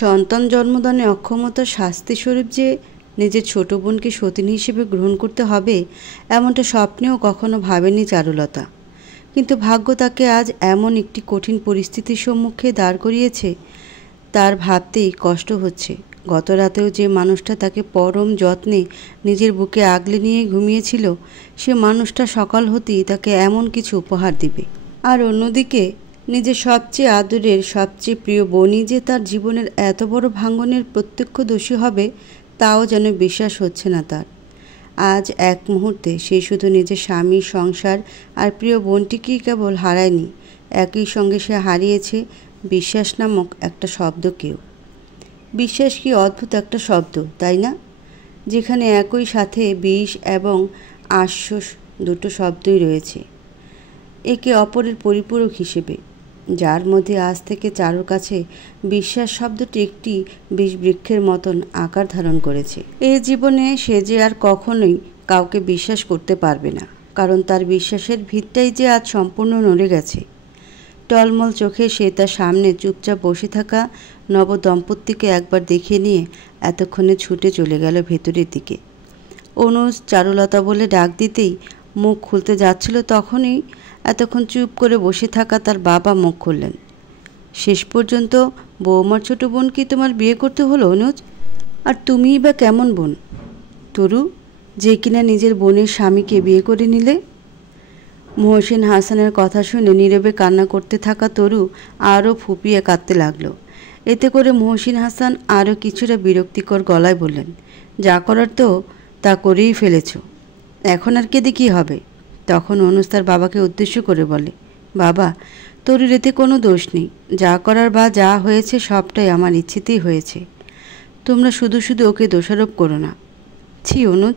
সন্তান জন্মদানে অক্ষমতার শাস্তিস্বরূপ যে নিজের ছোট বোনকে সতিনী হিসেবে গ্রহণ করতে হবে এমনটা স্বপ্নেও কখনো ভাবেনি চারুলতা। কিন্তু ভাগ্য তাকে আজ এমন একটি কঠিন পরিস্থিতির সম্মুখে দাঁড় করিয়েছে, তার ভাবতেই কষ্ট হচ্ছে। গত রাতেও যে মানুষটা তাকে পরম যত্নে নিজের বুকে আগলে নিয়ে ঘুমিয়েছিল, সে মানুষটা সকাল হতেই তাকে এমন কিছু উপহার দিবে। আর অন্যদিকে নিজের সবচেয়ে আদরের সবচেয়ে প্রিয় বোনই যে তার জীবনের এত বড় ভাঙনের প্রত্যক্ষদর্শী হবে, তাও যেন বিশ্বাস হচ্ছে না তার। আজ এক মুহূর্তে সে শুধু নিজের স্বামী, সংসার আর প্রিয় বোনটিকেই কেবল হারায়নি, একই সঙ্গে সে হারিয়েছে বিশ্বাস নামক একটা শব্দকেও। বিশ্বাস কি অদ্ভুত একটা শব্দ, তাই না? যেখানে একই সাথে বিষ এবং আশ্বাস দুটো শব্দই রয়েছে একে অপরের পরিপূরক হিসেবে, যার মধ্যে আজ থেকে চারুর কাছে বিশ্বাস শব্দটি একটি বিষ বৃক্ষের মতন আকার ধারণ করেছে। এই জীবনে সে যে আর কখনোই কাউকে বিশ্বাস করতে পারবে না, কারণ তার বিশ্বাসের ভিতটাই যে আজ সম্পূর্ণ নড়ে গেছে। টলমল চোখে সে তার সামনে চুপচাপ বসে থাকা নব দম্পতিকে একবার দেখে নিয়ে এতক্ষণে ছুটে চলে গেল ভেতরের দিকে। অনুজ চারুলতা বলে ডাক দিতেই মুখ খুলতে যাচ্ছিল, তখনই এতক্ষণ চুপ করে বসে থাকা তার বাবা মুখ খুললেন। শেষ পর্যন্ত বৌমার ছোট বোন কি তোমার বিয়ে করতে হলো অনুজ? আর তুমিই বা কেমন বোন তরু, যে কিনা নিজের বোনের স্বামীকে বিয়ে করে নিলে? মহসিন হাসানের কথা শুনে নীরবে কান্না করতে থাকা তরু আরও ফুপিয়ে কাঁদতে লাগলো। এতে করে মহসিন হাসান আরও কিছুটা বিরক্তিকর গলায় বললেন, যা করার তো তা করেই ফেলেছ, এখন আর কেঁদে কী হবে? তখন অনুজ তার বাবাকে উদ্দেশ্য করে বলে, বাবা, তরুর এতে কোনো দোষ নেই, যা করার বা যা হয়েছে সবটাই আমার ইচ্ছেতেই হয়েছে, তোমরা শুধু শুধু ওকে দোষারোপ করো না। ছি অনুজ,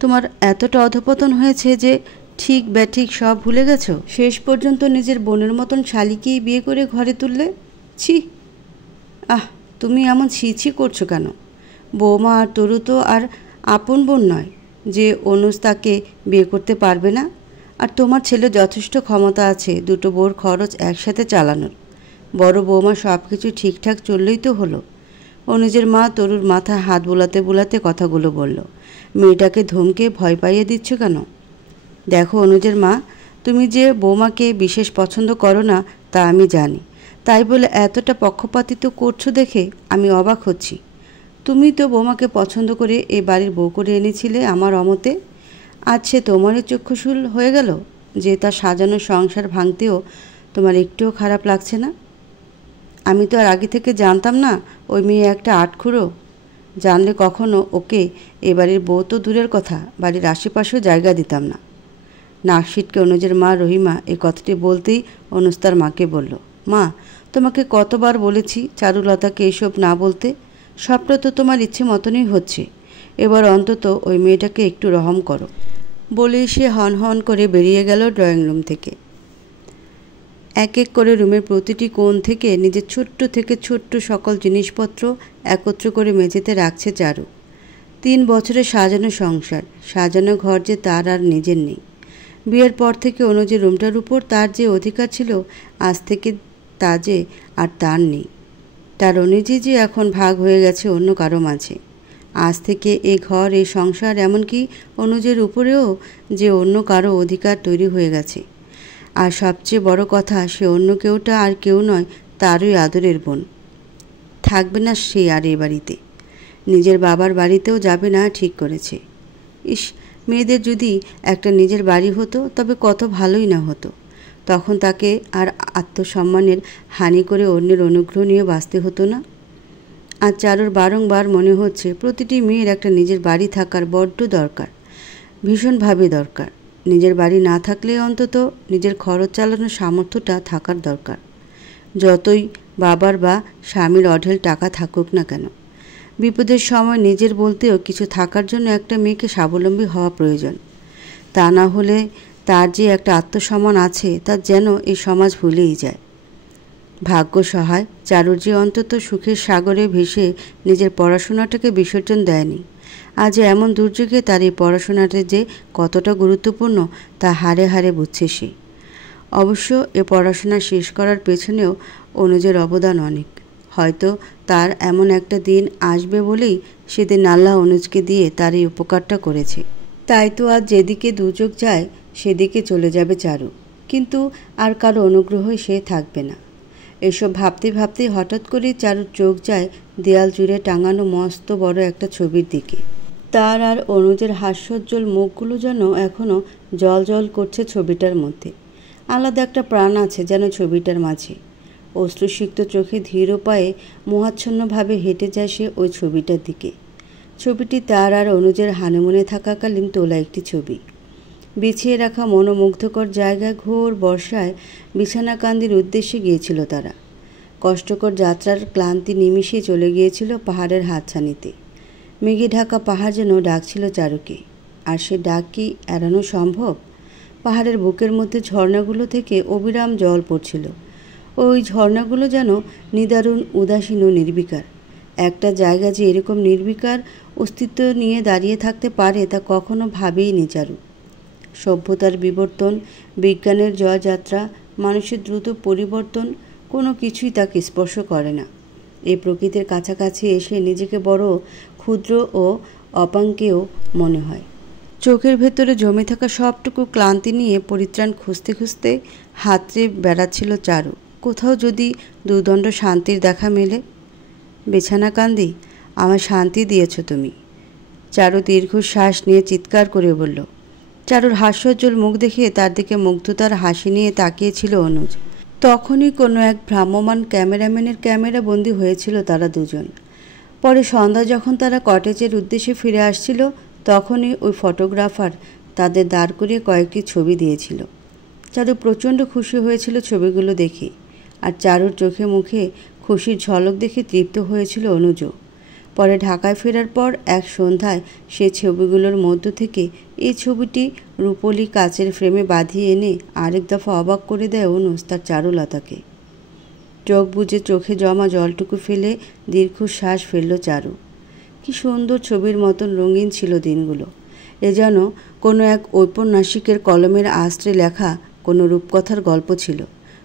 তোমার এতটা অধপতন হয়েছে যে ঠিক ব্যাঠিক সব ভুলে গেছো? শেষ পর্যন্ত নিজের বোনের মতন শালিকেই বিয়ে করে ঘরে তুললে। ছি, তুমি এমন ছি ছি করছো কেন? বৌমা আর তরু তো আর আপন বোন নয় যে অনুজ তাকে বিয়ে করতে পারবে না। আর তোমার ছেলে যথেষ্ট ক্ষমতা আছে দুটো বউর খরচ একসাথে চালানোর। বড় বৌমা সব কিছু ঠিকঠাক চললেই তো হলো। অনুজের মা তরুর মাথায় হাত বোলাতে বোলাতে কথাগুলো বলল, মেয়েটাকে ধমকে ভয় পাইয়ে দিচ্ছ কেন? দেখো অনুজের মা, তুমি যে বৌমাকে বিশেষ পছন্দ করো না তা আমি জানি, তাই বলে এতটা পক্ষপাতিত্ব করছো দেখে আমি অবাক হচ্ছি। তুমি তো বৌমাকে পছন্দ করে এ বাড়ির বউ করে এনেছিলে আমার অমতে, আজ সে তোমারই চক্ষুশূল হয়ে গেল যে তার সাজানো সংসার ভাঙতেও তোমার একটুও খারাপ লাগছে না? আমি তো আর আগে থেকে জানতাম না ওই মেয়ে একটা আটখুড়ো। জানলে কখনো ওকে এ বাড়ির বউ তো দূরের কথা, বাড়ির আশেপাশেও জায়গা দিতাম না। নাকশিটকে অনুজের মা রহিমা এই কথাটি বলতেই অনুজ তার মাকে বলল, মা, তোমাকে কতবার বলেছি চারুলতাকে এসব না বলতে, সবটা তো তোমার ইচ্ছে মতনই হচ্ছে, এবার অন্তত ওই মেয়েটাকে একটু রহম করো। বলেই সে হন হন করে বেরিয়ে গেল ড্রয়িং রুম থেকে। এক এক করে রুমের প্রতিটি কোণ থেকে নিজের ছোট্ট থেকে ছোট্ট সকল জিনিসপত্র একত্র করে মেঝেতে রাখছে চারু। 3 বছরের সাজানো সংসার, সাজানো ঘর যে তার আর নিজের নেই। বিয়ের পর থেকে অনুজের রুমটার উপর তার যে অধিকার ছিল, আজ থেকে তা যে আর তার নেই। তার অনুজই যে এখন ভাগ হয়ে গেছে অন্য কারো মাঝে। আজ থেকে এ ঘর, এ সংসার, এমনকি অনুজের উপরেও যে অন্য কারো অধিকার তৈরি হয়ে গেছে। আর সবচেয়ে বড় কথা, সে অন্য কেউটা আর কেউ নয়, তারই আদরের বোন। থাকবে না সে আর এ বাড়িতে, নিজের বাবার বাড়িতেও যাবে না ঠিক করেছে। ইস, মেয়েদের যদি একটা নিজের বাড়ি হতো তবে কত ভালোই না হতো। তখন তাকে আর আত্মসম্মানের হানি করে অন্যের অনুগ্রহ নিয়ে বাঁচতে হতো না। আর চারুর বারংবার মনে হচ্ছে প্রতিটি মেয়ের একটা নিজের বাড়ি থাকার বড্ড দরকার, ভীষণভাবে দরকার। নিজের বাড়ি না থাকলে অন্তত নিজের খরচ চালানোর সামর্থ্যটা থাকার দরকার, যতই বাবার বা স্বামীর অঢেল টাকা থাকুক না কেন। বিপদের সময় নিজের বলতেও কিছু থাকার জন্য একটা মেয়েকে স্বাবলম্বী হওয়া প্রয়োজন। তা না হলে তার যে একটা আত্মসম্মান আছে তা যেন এই সমাজ ভুলেই যায়। ভাগ্য সহায় চারুর যে অন্তত সুখের সাগরে ভেসে নিজের পড়াশোনাটাকে বিসর্জন দেয়নি। আজ এমন দুর্যোগে তার এই পড়াশোনাটা যে কতটা গুরুত্বপূর্ণ তা হাড়ে হাড়ে বুঝছে সে। অবশ্য এ পড়াশোনা শেষ করার পেছনেও অনুজের অবদান অনেক। হয়তো তার এমন একটা দিন আসবে বলেই সেদিন আল্লাহ অনুজকে দিয়ে তার এই উপকারটা করেছে। তাই তো আজ যেদিকে দুচোখ যায় সেদিকে চলে যাবে চারু, কিন্তু আর কারো অনুগ্রহই সে থাকবে না। এসব ভাবতে ভাবতে হঠাৎ করেই চারুর চোখ যায় দেয়াল জুড়ে টাঙানো মস্ত বড় একটা ছবির দিকে। তার আর অনুজের হাস্যোজ্জ্বল মুখগুলো যেন এখনও জল জল করছে ছবিটার মধ্যে। আলাদা একটা প্রাণ আছে যেন ছবিটার মাঝে। অশ্রুসিক্ত চোখে ধীর পায়ে মোহাচ্ছন্নভাবে হেঁটে যায় সে ওই ছবিটার দিকে। ছবিটি তার আর অনুজের হানিমুনে থাকাকালীন তোলা একটি ছবি। বিছিয়ে রাখা মনোমুগ্ধকর জায়গায় ঘোর বর্ষায় বিছানাকান্দির উদ্দেশ্যে গিয়েছিল তারা। কষ্টকর যাত্রার ক্লান্তি নিমিষে চলে গিয়েছিল পাহাড়ের হাতছানিতে। মেঘে ঢাকা পাহাড় যেন ডাকছিল চারুকে, আর সে ডাক কি এড়ানো সম্ভব? পাহাড়ের বুকের মধ্যে ঝর্ণাগুলো থেকে অবিরাম জল পড়ছিল। ওই ঝর্ণাগুলো যেন নিদারুণ উদাসীন ও নির্বিকার। একটা জায়গা যে এরকম নির্বিকার অস্তিত্ব নিয়ে দাঁড়িয়ে থাকতে পারে তা কখনো ভাবেইনি চারু। সভ্যতার বিবর্তন, বিজ্ঞানের জয়যাত্রা, মানুষের দ্রুত পরিবর্তন কোনো কিছুই তাকে স্পর্শ করে না। এই প্রকৃতির কাছাকাছি এসে নিজেকে বড় ক্ষুদ্র ও অপাঙ্কেয় মনে হয়। চোখের ভেতরে জমে থাকা সবটুকু ক্লান্তি নিয়ে পরিত্রাণ খুঁজতে খুঁজতে হাতড়ে বেড়াচ্ছিল চারু। কোথাও যদি দুদণ্ড শান্তির দেখা মেলে। বিছানাকান্দি, আমার শান্তি দিয়েছ তুমি। চারু দীর্ঘশ্বাস নিয়ে চিৎকার করে বলল। চারুর হাস্যোজ্জ্বল মুখ দেখে তার দিকে মুগ্ধতার হাসি নিয়ে তাকিয়েছিল অনুজ। তখনই কোনো এক ভ্রাম্যমাণ ক্যামেরাম্যানের ক্যামেরা বন্দী হয়েছিল তারা দুজন। পরে সন্ধ্যা যখন তারা কটেজের উদ্দেশ্যে ফিরে আসছিল তখনই ওই ফটোগ্রাফার তাদের দাঁড় করিয়ে কয়েকটি ছবি দিয়েছিল। চারু প্রচণ্ড খুশি হয়েছিল ছবিগুলো দেখে, আর চারুর চোখে মুখে খুশির ঝলক দেখে তৃপ্ত হয়েছিল অনুজও। পরে ঢাকায় ফেরার পর এক সন্ধ্যায় সে ছবিগুলোর মধ্য থেকে এই ছবিটি রূপলি কাচের ফ্রেমে বাঁধিয়ে এনে আরেক দফা অবাক করে দেয় অনুজ তার চারুলতাকে। চোখ বুজে চোখে জমা জলটুকু ফেলে দীর্ঘশ্বাস ফেলল চারু। কি সুন্দর ছবির মতন রঙিন ছিল দিনগুলো। এ যেন কোনো এক ঔপন্যাসিকের কলমের আশ্রে লেখা কোনো রূপকথার গল্প ছিল।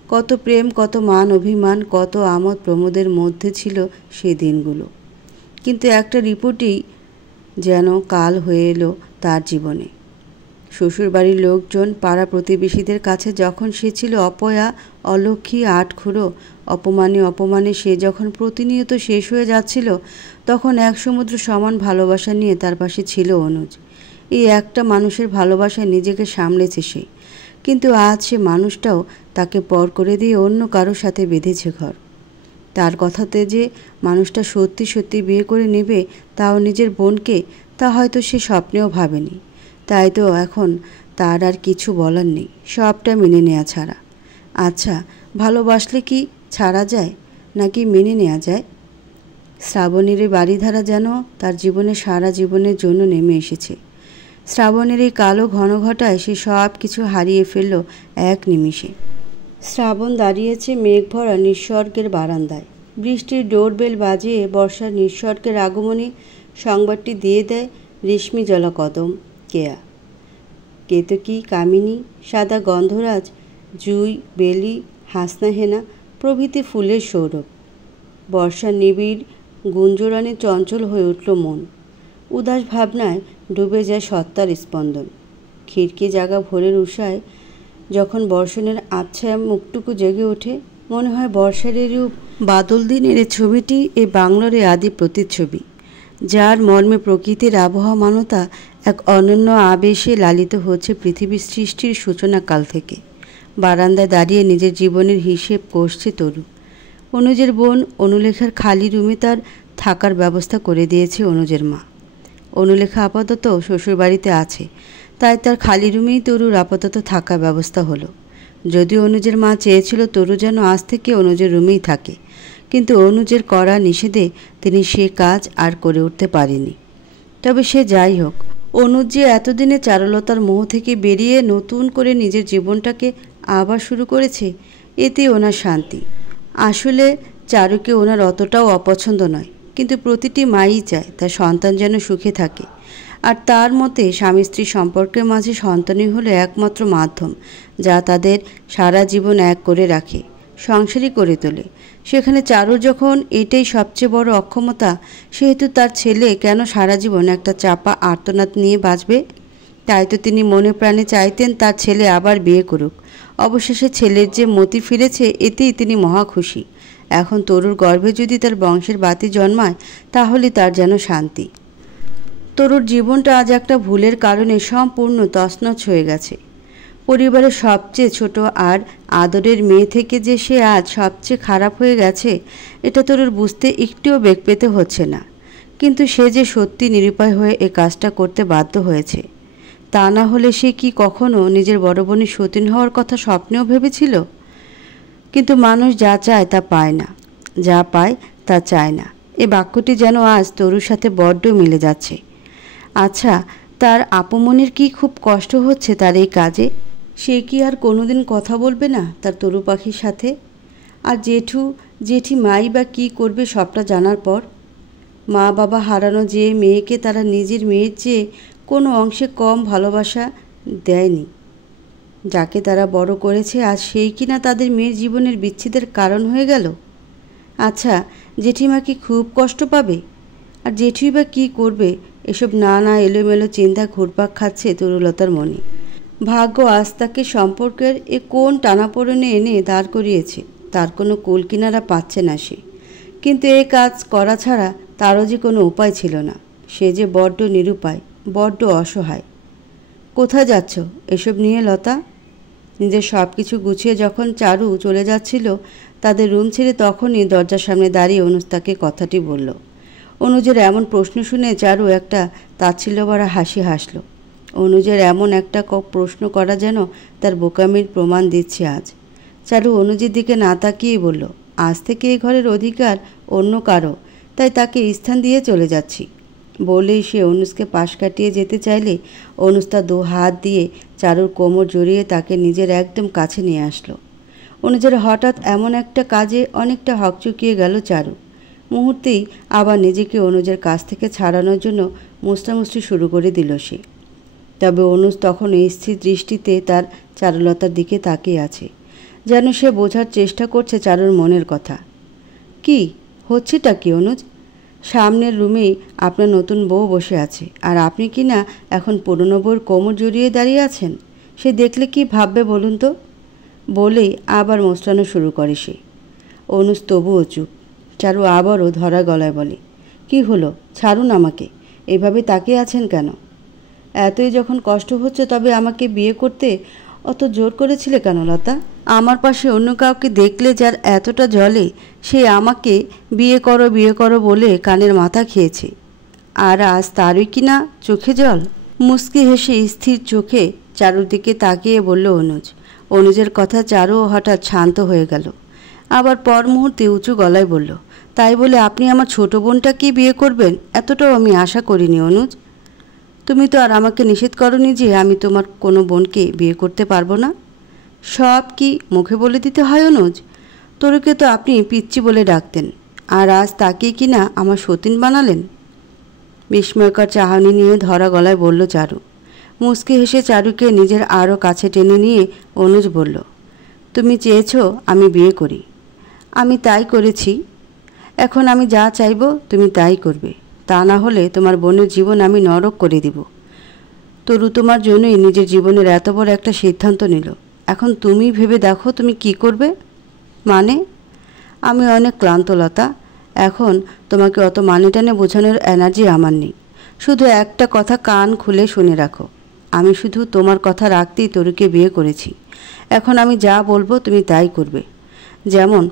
কত প্রেম, কত মান অভিমান, কত আমোদ প্রমোদের মধ্যে ছিল সেই দিনগুলো। কিন্তু একটা রিপোর্টই যেন কাল হয়ে এলো তার জীবনে। শ্বশুরবাড়ির লোকজন, পাড়া প্রতিবেশীদের কাছে যখন সে ছিল অপয়া, অলক্ষী, আটখুড়ো, অপমানে সে যখন প্রতিনিয়ত শেষ হয়ে যাচ্ছিল, তখন এক সমুদ্র সমান ভালোবাসা নিয়ে তার পাশে ছিল অনুজ। এই একটা মানুষের ভালোবাসায় নিজেকে সামলেছে সে। কিন্তু আজ সে মানুষটাও তাকে পর করে দিয়ে অন্য কারোর সাথে বেঁধেছে ঘর। তার কথাতে যে মানুষটা সত্যি সত্যি বিয়ে করে নেবে, তাও নিজের বোনকে, তা হয়তো সে স্বপ্নেও ভাবেনি। তাই তো এখন তার আর কিছু বলার নেই, সবটা মেনে নেওয়া ছাড়া। আচ্ছা, ভালোবাসলে কি ছাড়া যায়, নাকি মেনে নেওয়া যায়? শ্রাবণীর এই বাড়িধারা যেন তার জীবনে সারা জীবনের জন্য নেমে এসেছে। শ্রাবণের এই কালো ঘনঘটায় সে সব কিছু হারিয়ে ফেলল এক নিমিষে। শ্রাবণ দাঁড়িয়েছে মেঘ ভরা নিঃস্বর্গের বারান্দায়। বৃষ্টির ডোরবেল বাজিয়ে বর্ষার নিঃস্বর্গের আগমনী সংবাদটি দিয়ে দেয় রেশমি জলা কদম, কেয়া, কেতকী, কামিনী, সাদা গন্ধরাজ, জুই, বেলি, হাসনাহেনা প্রভৃতি ফুলের সৌরভ। বর্ষার নিবিড় গুঞ্জরণে চঞ্চল হয়ে উঠল মন। উদাস ভাবনায় ডুবে যায় সত্তার স্পন্দন। খিড়কি জাগা ভোরের উষায় যখন বর্ষণের আবছায়া মুখটুকু জেগে ওঠে, মনে হয় বর্ষার রূপ বাদল দিনের এই ছবিটি এই বাংলার আদি প্রতিচ্ছবি, যার মর্মে প্রকৃতির আবহমানতা এক অনন্য আবেশে লালিত হচ্ছে পৃথিবীর সৃষ্টির সূচনাকাল থেকে। বারান্দায় দাঁড়িয়ে নিজের জীবনের হিসেব কষছে তরু। অনুজের বোন অনুলেখার খালি রুমে তার থাকার ব্যবস্থা করে দিয়েছে অনুজের মা। অনুলেখা আপাতত শ্বশুরবাড়িতে আছে, তাই তার খালি রুমেই তরুর আপাতত থাকার ব্যবস্থা হলো। যদিও অনুজের মা চেয়েছিল তরু যেন আজ থেকে অনুজের রুমেই থাকে, কিন্তু অনুজের করা নিষেধে তিনি সে কাজ আর করে উঠতে পারেনি। তবে সে যাই হোক, অনুজ যে এতদিনে চারুলতার মোহ থেকে বেরিয়ে নতুন করে নিজের জীবনটাকে আবার শুরু করেছে, এতে ওনার শান্তি। আসলে চারুকে ওনার অতটাও অপছন্দ নয়, কিন্তু প্রতিটি মাই চায় তার সন্তান যেন সুখে থাকে। আর তার মতে স্বামী স্ত্রী সম্পর্কের মাঝে সন্তানই হলো একমাত্র মাধ্যম যা তাদের সারা জীবন এক করে রাখে, সংসারী করে তোলে। সেখানে চারুর যখন এটাই সবচেয়ে বড় অক্ষমতা, সেহেতু তার ছেলে কেন সারা জীবন একটা চাপা আর্তনাদ নিয়ে বাঁচবে? তাই তো তিনি মনে প্রাণে চাইতেন তার ছেলে আবার বিয়ে করুক। অবশেষে ছেলের যে মতি ফিরেছে এতেই তিনি মহা খুশি। এখন তরুর গর্ভে যদি তার বংশের বাতি জন্মায় তাহলে তার যেন শান্তি। তরুর জীবনটা আজ একটা ভুলের কারণে সম্পূর্ণ তছনছ হয়ে গেছে। পরিবারের সবচেয়ে ছোট আর আদরের মেয়ে থেকে যে সে আজ সবচেয়ে খারাপ হয়ে গেছে, এটা তরুর বুঝতে একটুও বেগ পেতে হচ্ছে না। কিন্তু সে যে সত্যি নিরুপায় হয়ে এ কাজটা করতে বাধ্য হয়েছে। তা না হলে সে কি কখনো নিজের বড় বোনের সতীন হওয়ার কথা স্বপ্নেও ভেবেছিল? কিন্তু মানুষ যা চায় তা পায় না, যা পায় তা চায় না, এ বাক্যটি যেন আজ তরুর সাথে বড্ড মিলে যাচ্ছে। আচ্ছা, তার আপমনির কি খুব কষ্ট হচ্ছে তার এই কাজে? সে কি আর কোনোদিন কথা বলবে না তার তরু পাখির সাথে? আর জেঠিমাই বা কী করবে সবটা জানার পর? মা বাবা হারানো যে মেয়েকে তারা নিজের মেয়ের চেয়ে কোনো অংশে কম ভালোবাসা দেয়নি, যাকে তারা বড় করেছে, আজ সেই কিনা তাদের মেয়ের জীবনের বিচ্ছেদের কারণ হয়ে গেল। আচ্ছা, জেঠিমা কি খুব কষ্ট পাবে? আর জেঠুই বা কী করবে? এসব নানা এলোমেলো চিন্তা ঘুরপাক খাচ্ছে তরুলতার মনে। ভাগ্য আজ তাকে সম্পর্কের এ কোন টানাপোড়েনে এনে দাঁড় করিয়েছে, তার কোনো কুল কিনারা পাচ্ছে না সে। কিন্তু এই কাজ করা ছাড়া তারও যে কোনো উপায় ছিল না। সে যে বড্ড নিরুপায়, বড্ড অসহায়। কোথায় যাচ্ছ এসব নিয়ে লতা? নিজের সব কিছু গুছিয়ে যখন চারু চলে যাচ্ছিল তাদের রুম ছেড়ে, তখনই দরজার সামনে দাঁড়িয়ে অনুজ তাকে কথাটি বলল। অনুজের এমন প্রশ্ন শুনে চারু একটা তাচ্ছিল্যভরা হাসি হাসল। অনুজের এমন একটা প্রশ্ন করা যেন তার বোকামির প্রমাণ দিচ্ছে আজ। চারু অনুজের দিকে না তাকিয়েই বলল, আজ থেকে এই ঘরের অধিকার অন্য কারো, তাই তাকে স্থান দিয়ে চলে যাচ্ছি। বলেই সে অনুজকে পাশ কাটিয়ে যেতে চাইলে অনুজ তার দু হাত দিয়ে চারুর কোমর জড়িয়ে তাকে নিজের একদম কাছে নিয়ে আসলো। অনুজের হঠাৎ এমন একটা কাজে অনেকটা হকচকিয়ে গেল চারু। মুহূর্তেই আবার নিজেকে অনুজের কাছ থেকে ছাড়ানোর জন্য মুষ্টামুষ্টি শুরু করে দিল সে। তবে অনুজ তখন এই স্থির দৃষ্টিতে তার চারুলতার দিকে তাকিয়ে আছে, যেন সে বোঝার চেষ্টা করছে চারুর মনের কথা। কি হচ্ছেটা কি অনুজ? সামনের রুমেই আপনার নতুন বউ বসে আছে, আর আপনি কি না এখন পুরনো বউর কোমর জড়িয়ে দাঁড়িয়ে আছেন? সে দেখলে কি ভাববে বলুন তো? বলেই আবার মোস্টানো শুরু করে সে। অনুজ তবুও চুপ। চারু আবারও ধরা গলায় বলে, কি হলো, ছাড়ুন আমাকে, এভাবে তাকিয়ে আছেন কেন? এতই যখন কষ্ট হচ্ছে তবে আমাকে বিয়ে করতে অত জোর করেছিলে কেন লতা? আমার পাশে অন্য কাউকে দেখলে যার এতটা জ্বলে, সে আমাকে বিয়ে করো বলে কানের মাথা খেয়েছে, আর আজ তারই কি না চোখে জল? মুচকি হেসে স্থির চোখে চারুর দিকে তাকিয়ে বলল অনুজ। অনুজের কথা চারুও হঠাৎ শান্ত হয়ে গেল। আবার পর মুহূর্তে উঁচু গলায় বলল, তাই বলে আপনি আমার ছোট বোনটাকেই বিয়ে করবেন? এতটাও আমি আশা করিনি অনুজ। তুমি তো আর আমাকে নিষেধ করনি যে আমি তোমার কোনো বোনকে বিয়ে করতে পারবো না। সব কি মুখে বলে দিতে হয় অনুজ? তোরকে তো আপনি পিচ্চি বলে ডাকতেন, আর আজ তাকেই কি না আমার সতীন বানালেন? বিস্ময়কর চাহনি নিয়ে ধরা গলায় বলল চারু। মুচকি হেসে চারুকে নিজের আরও কাছে টেনে নিয়ে অনুজ বলল, তুমি চেয়েছো আমি বিয়ে করি, আমি তাই করেছি। এখন আমি যা চাইব তুমি তাই করবে, তা না হলে তোমার বোনের জীবন আমি নরক করে দিব। তরু তোমার জন্যই নিজের জীবনের এত বড় একটা সিদ্ধান্ত নিল। এখন তুমি ভেবে দেখো তুমি কি করবে। মানে? আমি অনেক ক্লান্ত লতা, এখন তোমাকে অত মানে টানে বোঝানোর এনার্জি আমার নেই। শুধু একটা কথা কান খুলে শুনে রাখো, আমি শুধু তোমার কথা রাখতেই তরুকে বিয়ে করেছি। এখন আমি যা বলবো তুমি তাই করবে। যেমন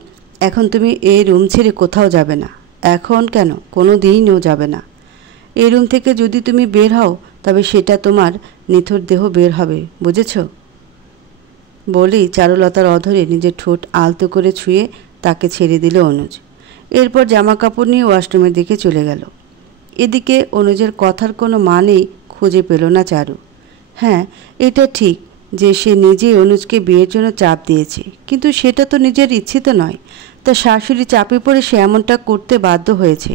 এখন তুমি এই রুম ছেড়ে কোথাও যাবে না, এখন কেন কোনো দিনও যাবে না। এই রুম থেকে যদি তুমি বের হও তবে সেটা তোমার নিথর দেহ বের হবে, বুঝেছ? বলেই চারুলতার অধরে নিজের ঠোঁট আলতো করে ছুঁয়ে তাকে ছেড়ে দিল অনুজ। এরপর জামা কাপড় নিয়ে ওয়াশরুমের দিকে চলে গেল। এদিকে অনুজের কথার কোনো মানেই খুঁজে পেল না চারু। হ্যাঁ, এটা ঠিক যে সে নিজেই অনুজকে বিয়ের জন্য চাপ দিয়েছে, কিন্তু সেটা তো নিজের ইচ্ছিত নয়। তার শাশুড়ি চাপে পড়ে সে এমনটা করতে বাধ্য হয়েছে।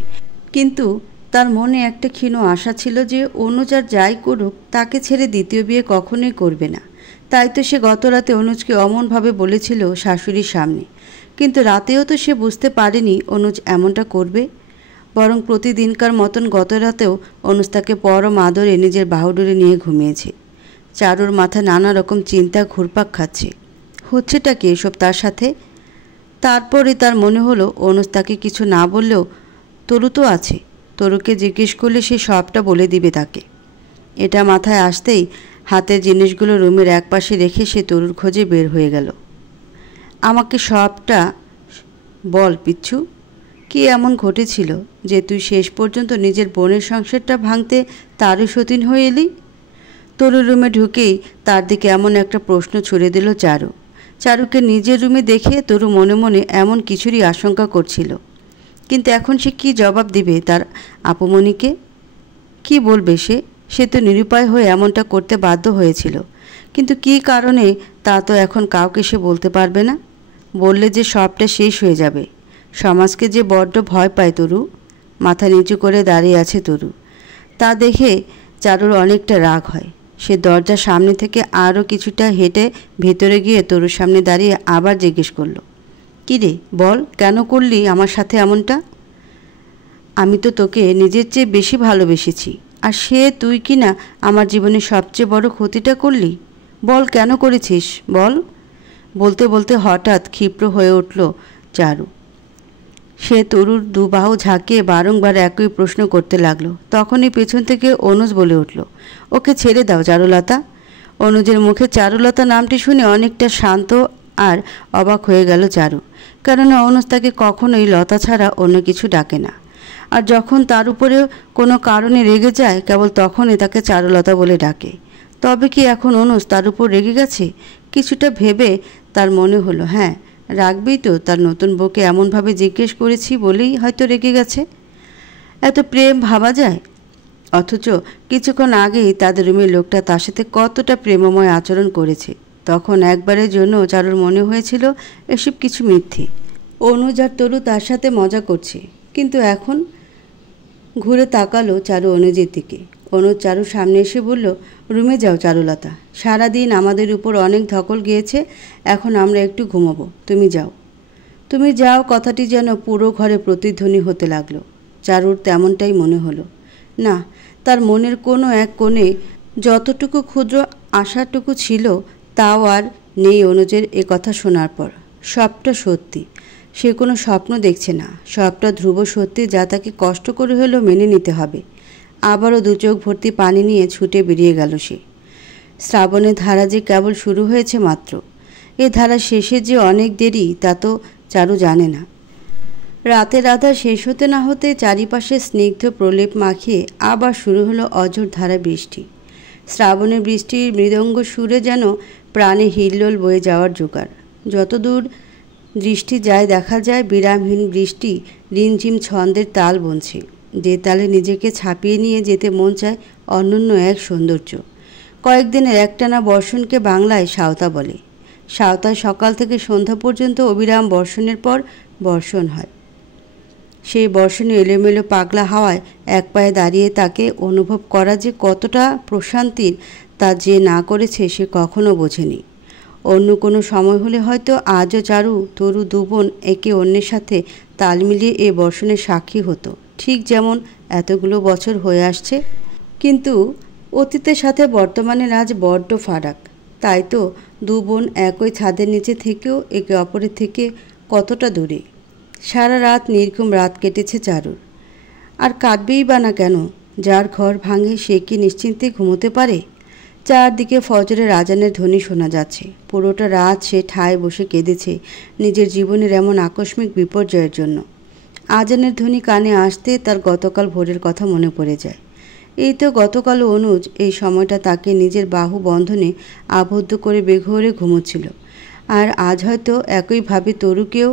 কিন্তু তার মনে একটা ক্ষীণ আশা ছিল যে অনুজ আর যাই করুক তাকে ছেড়ে দ্বিতীয় বিয়ে কখনোই করবে না। তাই তো সে গত রাতে অনুজকে অমনভাবে বলেছিল শাশুড়ির সামনে, কিন্তু রাতেও তো সে বুঝতে পারেনি অনুজ এমনটা করবে। বরং প্রতিদিনকার মতন গত রাতেও অনুজ তাকে পরম আদরে নিজের বাহুডোরে নিয়ে ঘুমিয়েছে। চারুর মাথা নানা রকম চিন্তা ঘুরপাক খাচ্ছে। হচ্ছেটা কি এসব তার সাথে? তারপরে তার মনে হলো অনুজ তাকে কিছু না বললেও তরু তো আছে, তরুকে জিজ্ঞেস করলে সে সবটা বলে দিবে তাকে। এটা মাথায় আসতেই হাতের জিনিসগুলো রুমের একপাশে রেখে সে তরুর খোঁজে বের হয়ে গেল। আমাকে সবটা বল পিচ্ছু, কি এমন ঘটেছিল যে তুই শেষ পর্যন্ত নিজের বোনের সংসারটা ভাঙতে তারই সতীন হয়ে এলি? তরুর রুমে ঢুকেই তার দিকে এমন একটা প্রশ্ন ছুড়ে দিল চারু। চারুকে নিজের রুমে দেখে তরু মনে মনে এমন কিছুরই আশঙ্কা করছিল, কিন্তু এখন সে কি জবাব দিবে তার আপুমণিকে? কি বলবে সে? সে তো নিরুপায় হয়ে এমনটা করতে বাধ্য হয়েছিল, কিন্তু কি কারণে তা তো এখন কাউকে সে বলতে পারবে না। বললে যে সবটা শেষ হয়ে যাবে। সমাজকে যে বড্ড ভয় পায় তরু। মাথা নিচু করে দাঁড়িয়ে আছে তরু। তা দেখে চারুর অনেকটা রাগ হয়। সে দরজার সামনে থেকে আরও কিছুটা হেঁটে ভেতরে গিয়ে তরুর সামনে দাঁড়িয়ে আবার জিজ্ঞেস করলো, কী রে বল, কেন করলি আমার সাথে এমনটা? আমি তো তোকে নিজের চেয়ে বেশি ভালোবেসেছি, আর সে তুই কি না আমার জীবনে সবচেয়ে বড় ক্ষতিটা করলি? বল কেন করেছিস বল। বলতে বলতে হঠাৎ ক্ষিপ্র হয়ে উঠল চারু। সে তরুর দুবাহু ঝাঁকিয়ে বারংবার একই প্রশ্ন করতে লাগলো। তখনই পেছন থেকে অনুজ বলে উঠল, ওকে ছেড়ে দাও চারুলতা। অনুজের মুখে চারুলতা নামটি শুনে অনেকটা শান্ত আর অবাক হয়ে গেল চারু, কেননা অনুজ তাকে কখনোই লতা ছাড়া অন্য কিছু ডাকে না। আর যখন তার উপরে কোনো কারণে রেগে যায় কেবল তখনই তাকে চারুলতা বলে ডাকে। তবে কি এখন অনুজ তার উপর রেগে গেছে? কিছুটা ভেবে তার মনে হলো, হ্যাঁ রাখবেই তো, তার নতুন বউকে এমনভাবে জিজ্ঞেস করেছি বলেই হয়তো রেগে গেছে। এত প্রেম ভাবা যায়? অথচ কিছুক্ষণ আগেই তাদের রুমের লোকটা তার সাথে কতটা প্রেমময় আচরণ করেছে। তখন একবারের জন্য চারুর মনে হয়েছিল এসব কিছু মিথ্যে। অনুজ আর তরু তার সাথে মজা করছে, কিন্তু এখন ঘুরে তাকালো চারু অনুজের দিকে। অনুজ চারুর সামনে এসে বলল, রুমে যাও চারুলতা, সারাদিন আমাদের উপর অনেক ধকল গিয়েছে, এখন আমরা একটু ঘুমাবো, তুমি যাও। তুমি যাও কথাটি যেন পুরো ঘরে প্রতিধ্বনি হতে লাগলো। চারুর তেমনটাই মনে হলো। না, তার মনের কোনো এক কোণে যতটুকু ক্ষুদ্র আশাটুকু ছিল তাও আর নেই অনুজের এ কথা শোনার পর। সবটা সত্যি, সে কোনো স্বপ্ন দেখছে না, সবটা ধ্রুব সত্যি, যা তাকে কষ্ট করে হলেও মেনে নিতে হবে। আবারও দু চোখ ভর্তি পানি নিয়ে ছুটে বেরিয়ে গেল সে। শ্রাবণের ধারা যে কেবল শুরু হয়েছে মাত্র, এ ধারা শেষে যে অনেক দেরি তা তো চারু জানে না। রাতের আধা শেষ হতে না হতে চারিপাশে স্নিগ্ধ প্রলেপ মাখিয়ে আবার শুরু হলো অঝোর ধারা বৃষ্টি। শ্রাবণের বৃষ্টির মৃদঙ্গ সুরে যেন প্রাণে হিল্লোল বয়ে যাওয়ার জোগাড়। যতদূর দৃষ্টি যায় দেখা যায় বিরামহীন বৃষ্টি রিমঝিম ছন্দের তাল বুনছে, যে তালে নিজেকে ছাপিয়ে নিয়ে যেতে মন চায় অনন্য এক সৌন্দর্য। কয়েকদিনের একটানা বর্ষণকে বাংলায় সাঁওতা বলে। সাঁওতায় সকাল থেকে সন্ধ্যা পর্যন্ত অবিরাম বর্ষণের পর বর্ষণ হয়। সেই বর্ষণে এলোমেলো পাগলা হাওয়ায় এক পায়ে দাঁড়িয়ে তাকে অনুভব করা যে কতটা প্রশান্তির, তা যে না করেছে সে কখনো বোঝেনি। অন্য কোনো সময় হলে হয়তো আজও চারু তরু দুবোন একে অন্যের সাথে তাল মিলিয়ে এ বর্ষণের সাক্ষী হতো, ঠিক যেমন এতগুলো বছর হয়ে আসছে। কিন্তু অতীতের সাথে বর্তমানের আজ বড্ড ফারাক। তাই তো দু বোন একই ছাদের নিচে থেকেও একে অপরের থেকে কতটা দূরে। সারা রাত নির্ঘুম রাত কেটেছে চারুর। আর কাটবেই বা না কেন? যার ঘর ভাঙে সে কি নিশ্চিন্তে ঘুমোতে পারে? চারদিকে ফজরের আজানের ধ্বনি শোনা যাচ্ছে। পুরোটা রাত সে ঠায় বসে কেঁদেছে নিজের জীবনের এমন আকস্মিক বিপর্যয়ের জন্য। আজানের ধ্বনি কানে আসতে তার গতকাল ভোরের কথা মনে পড়ে যায়। এই তো গতকালও অনুজ এই সময়টা তাকে নিজের বাহু বন্ধনে আবদ্ধ করে বেঘোরে ঘুমোচ্ছিল। আর আজ হয়তো একইভাবে তরুকেও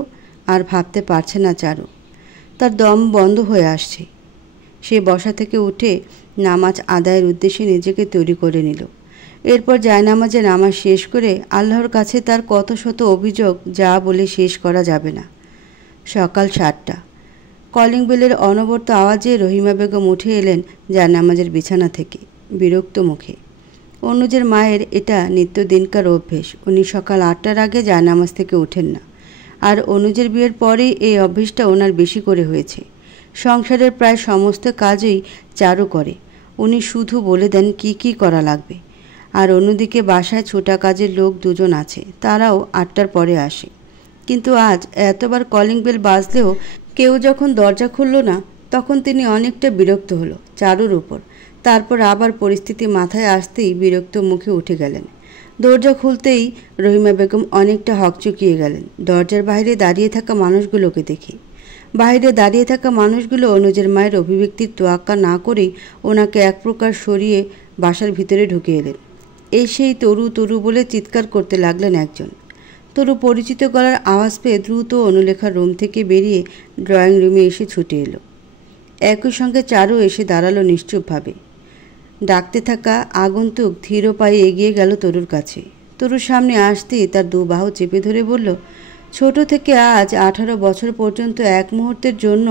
আর ভাবতে পারছে না চারু। তার দম বন্ধ হয়ে আসছে। সে বসা থেকে উঠে নামাজ আদায়ের উদ্দেশ্যে নিজেকে তৈরি করে নিল। এরপর জায়নামাজে নামাজ শেষ করে আল্লাহর কাছে তার কত শত অভিযোগ যা বলে শেষ করা যাবে না। সকাল 7টা। কলিং বেলের অনবরত আওয়াজে রহিমা বেগম উঠে এলেন জায়নামাজের বিছানা থেকে বিরক্ত মুখে। অনুজের মায়ের এটা নিত্যদিনকার অভ্যেস। উনি সকাল 8টার আগে জায়নামাজ থেকে ওঠেন না। আর অনুজের বিয়ের পরেই এই অভ্যেসটা ওনার বেশি করে হয়েছে। সংসারের প্রায় সমস্ত কাজই চারু করে। উনি শুধু বলে দেন কি কি করা লাগবে। আর অন্যদিকে বাসায় ছোটা কাজের লোক দুজন আছে, তারাও 8টার পরে আসে। কিন্তু আজ এতবার কলিং বেল বাজলেও কেউ যখন দরজা খুলল না, তখন তিনি অনেকটা বিরক্ত হলো চারুর উপর। তারপর আবার পরিস্থিতি মাথায় আসতেই বিরক্ত মুখে উঠে গেলেন। দরজা খুলতেই রহিমা বেগম অনেকটা হকচকিয়ে গেলেন দরজার বাইরে দাঁড়িয়ে থাকা মানুষগুলোকে দেখে। বাইরে দাঁড়িয়ে থাকা মানুষগুলো অনুজের মায়ের অভিব্যক্তির তোয়াক্কা না করেই ওনাকে এক প্রকার সরিয়ে বাসার ভিতরে ঢুকে এলেন। এসেই তরু তরু বলে চিৎকার করতে লাগলেন একজন। তরু পরিচিত গলার আওয়াজ পেয়ে দ্রুত অনুলেখার রুম থেকে বেরিয়ে ড্রয়িং রুমে এসে ছুটে এলো। একই সঙ্গে চারু এসে দাঁড়ালো নিশ্চুপভাবে। ডাকতে থাকা আগন্তুক ধীর পায়ে এগিয়ে গেল তরুর কাছে। তরুর সামনে আসতেই তার দু বাহু চেপে ধরে বলল, ছোট থেকে আজ 18 বছর পর্যন্ত এক মুহূর্তের জন্য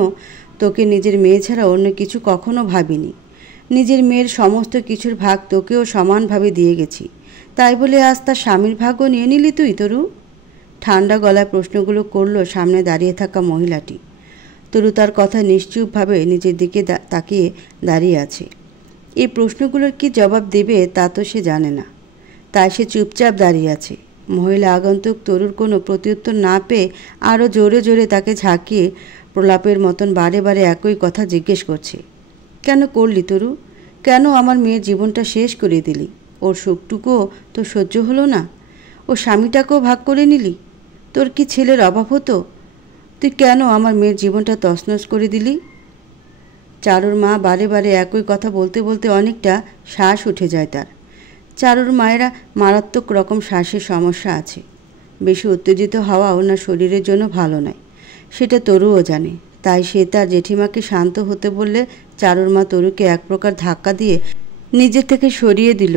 তোকে নিজের মেয়ে ছাড়া অন্য কিছু কখনো ভাবিনি। নিজের মেয়ের সমস্ত কিছুর ভাগ তোকেও সমানভাবে দিয়ে গেছি, তাই বলে আজ তার স্বামীর ভাগও নিয়ে নিলি তুই তরু? ঠান্ডা গলায় প্রশ্নগুলো করল সামনে দাঁড়িয়ে থাকা মহিলাটি। তরু তার কথা নিশ্চুপভাবে নিজের দিকে তাকিয়ে দাঁড়িয়ে আছে। এই প্রশ্নগুলোর কি জবাব দেবে তা তো সে জানে না, তাই সে চুপচাপ দাঁড়িয়ে আছে। মহিলা আগন্তুক তরুর কোনো প্রত্যুত্তর না পেয়ে আরও জোরে জোরে তাকে ঝাঁকিয়ে প্রলাপের মতন বারে বারে একই কথা জিজ্ঞেস করছে। কেন করলি তরু? কেন আমার মেয়ের জীবনটা শেষ করে দিলি? ওর সুখটুকুও তো সহ্য হলো না? ও স্বামীটাকেও ভাগ করে নিলি? তোর কি ছেলের অভাব হতো? তুই কেন আমার মেয়ের জীবনটা তছনছ করে দিলি? চারুর মা বারে বারে একই কথা বলতে বলতে অনেকটা শ্বাস উঠে যায় তার। চারুর মায়েরা মারাত্মক রকম শ্বাসের সমস্যা আছে। বেশি উত্তেজিত হওয়া ওনার শরীরের জন্য ভালো নয়, সেটা তরুও জানে। তাই সে তার জেঠিমাকে শান্ত হতে বললে চারুর মা তরুকে এক প্রকার ধাক্কা দিয়ে নিজের থেকে সরিয়ে দিল।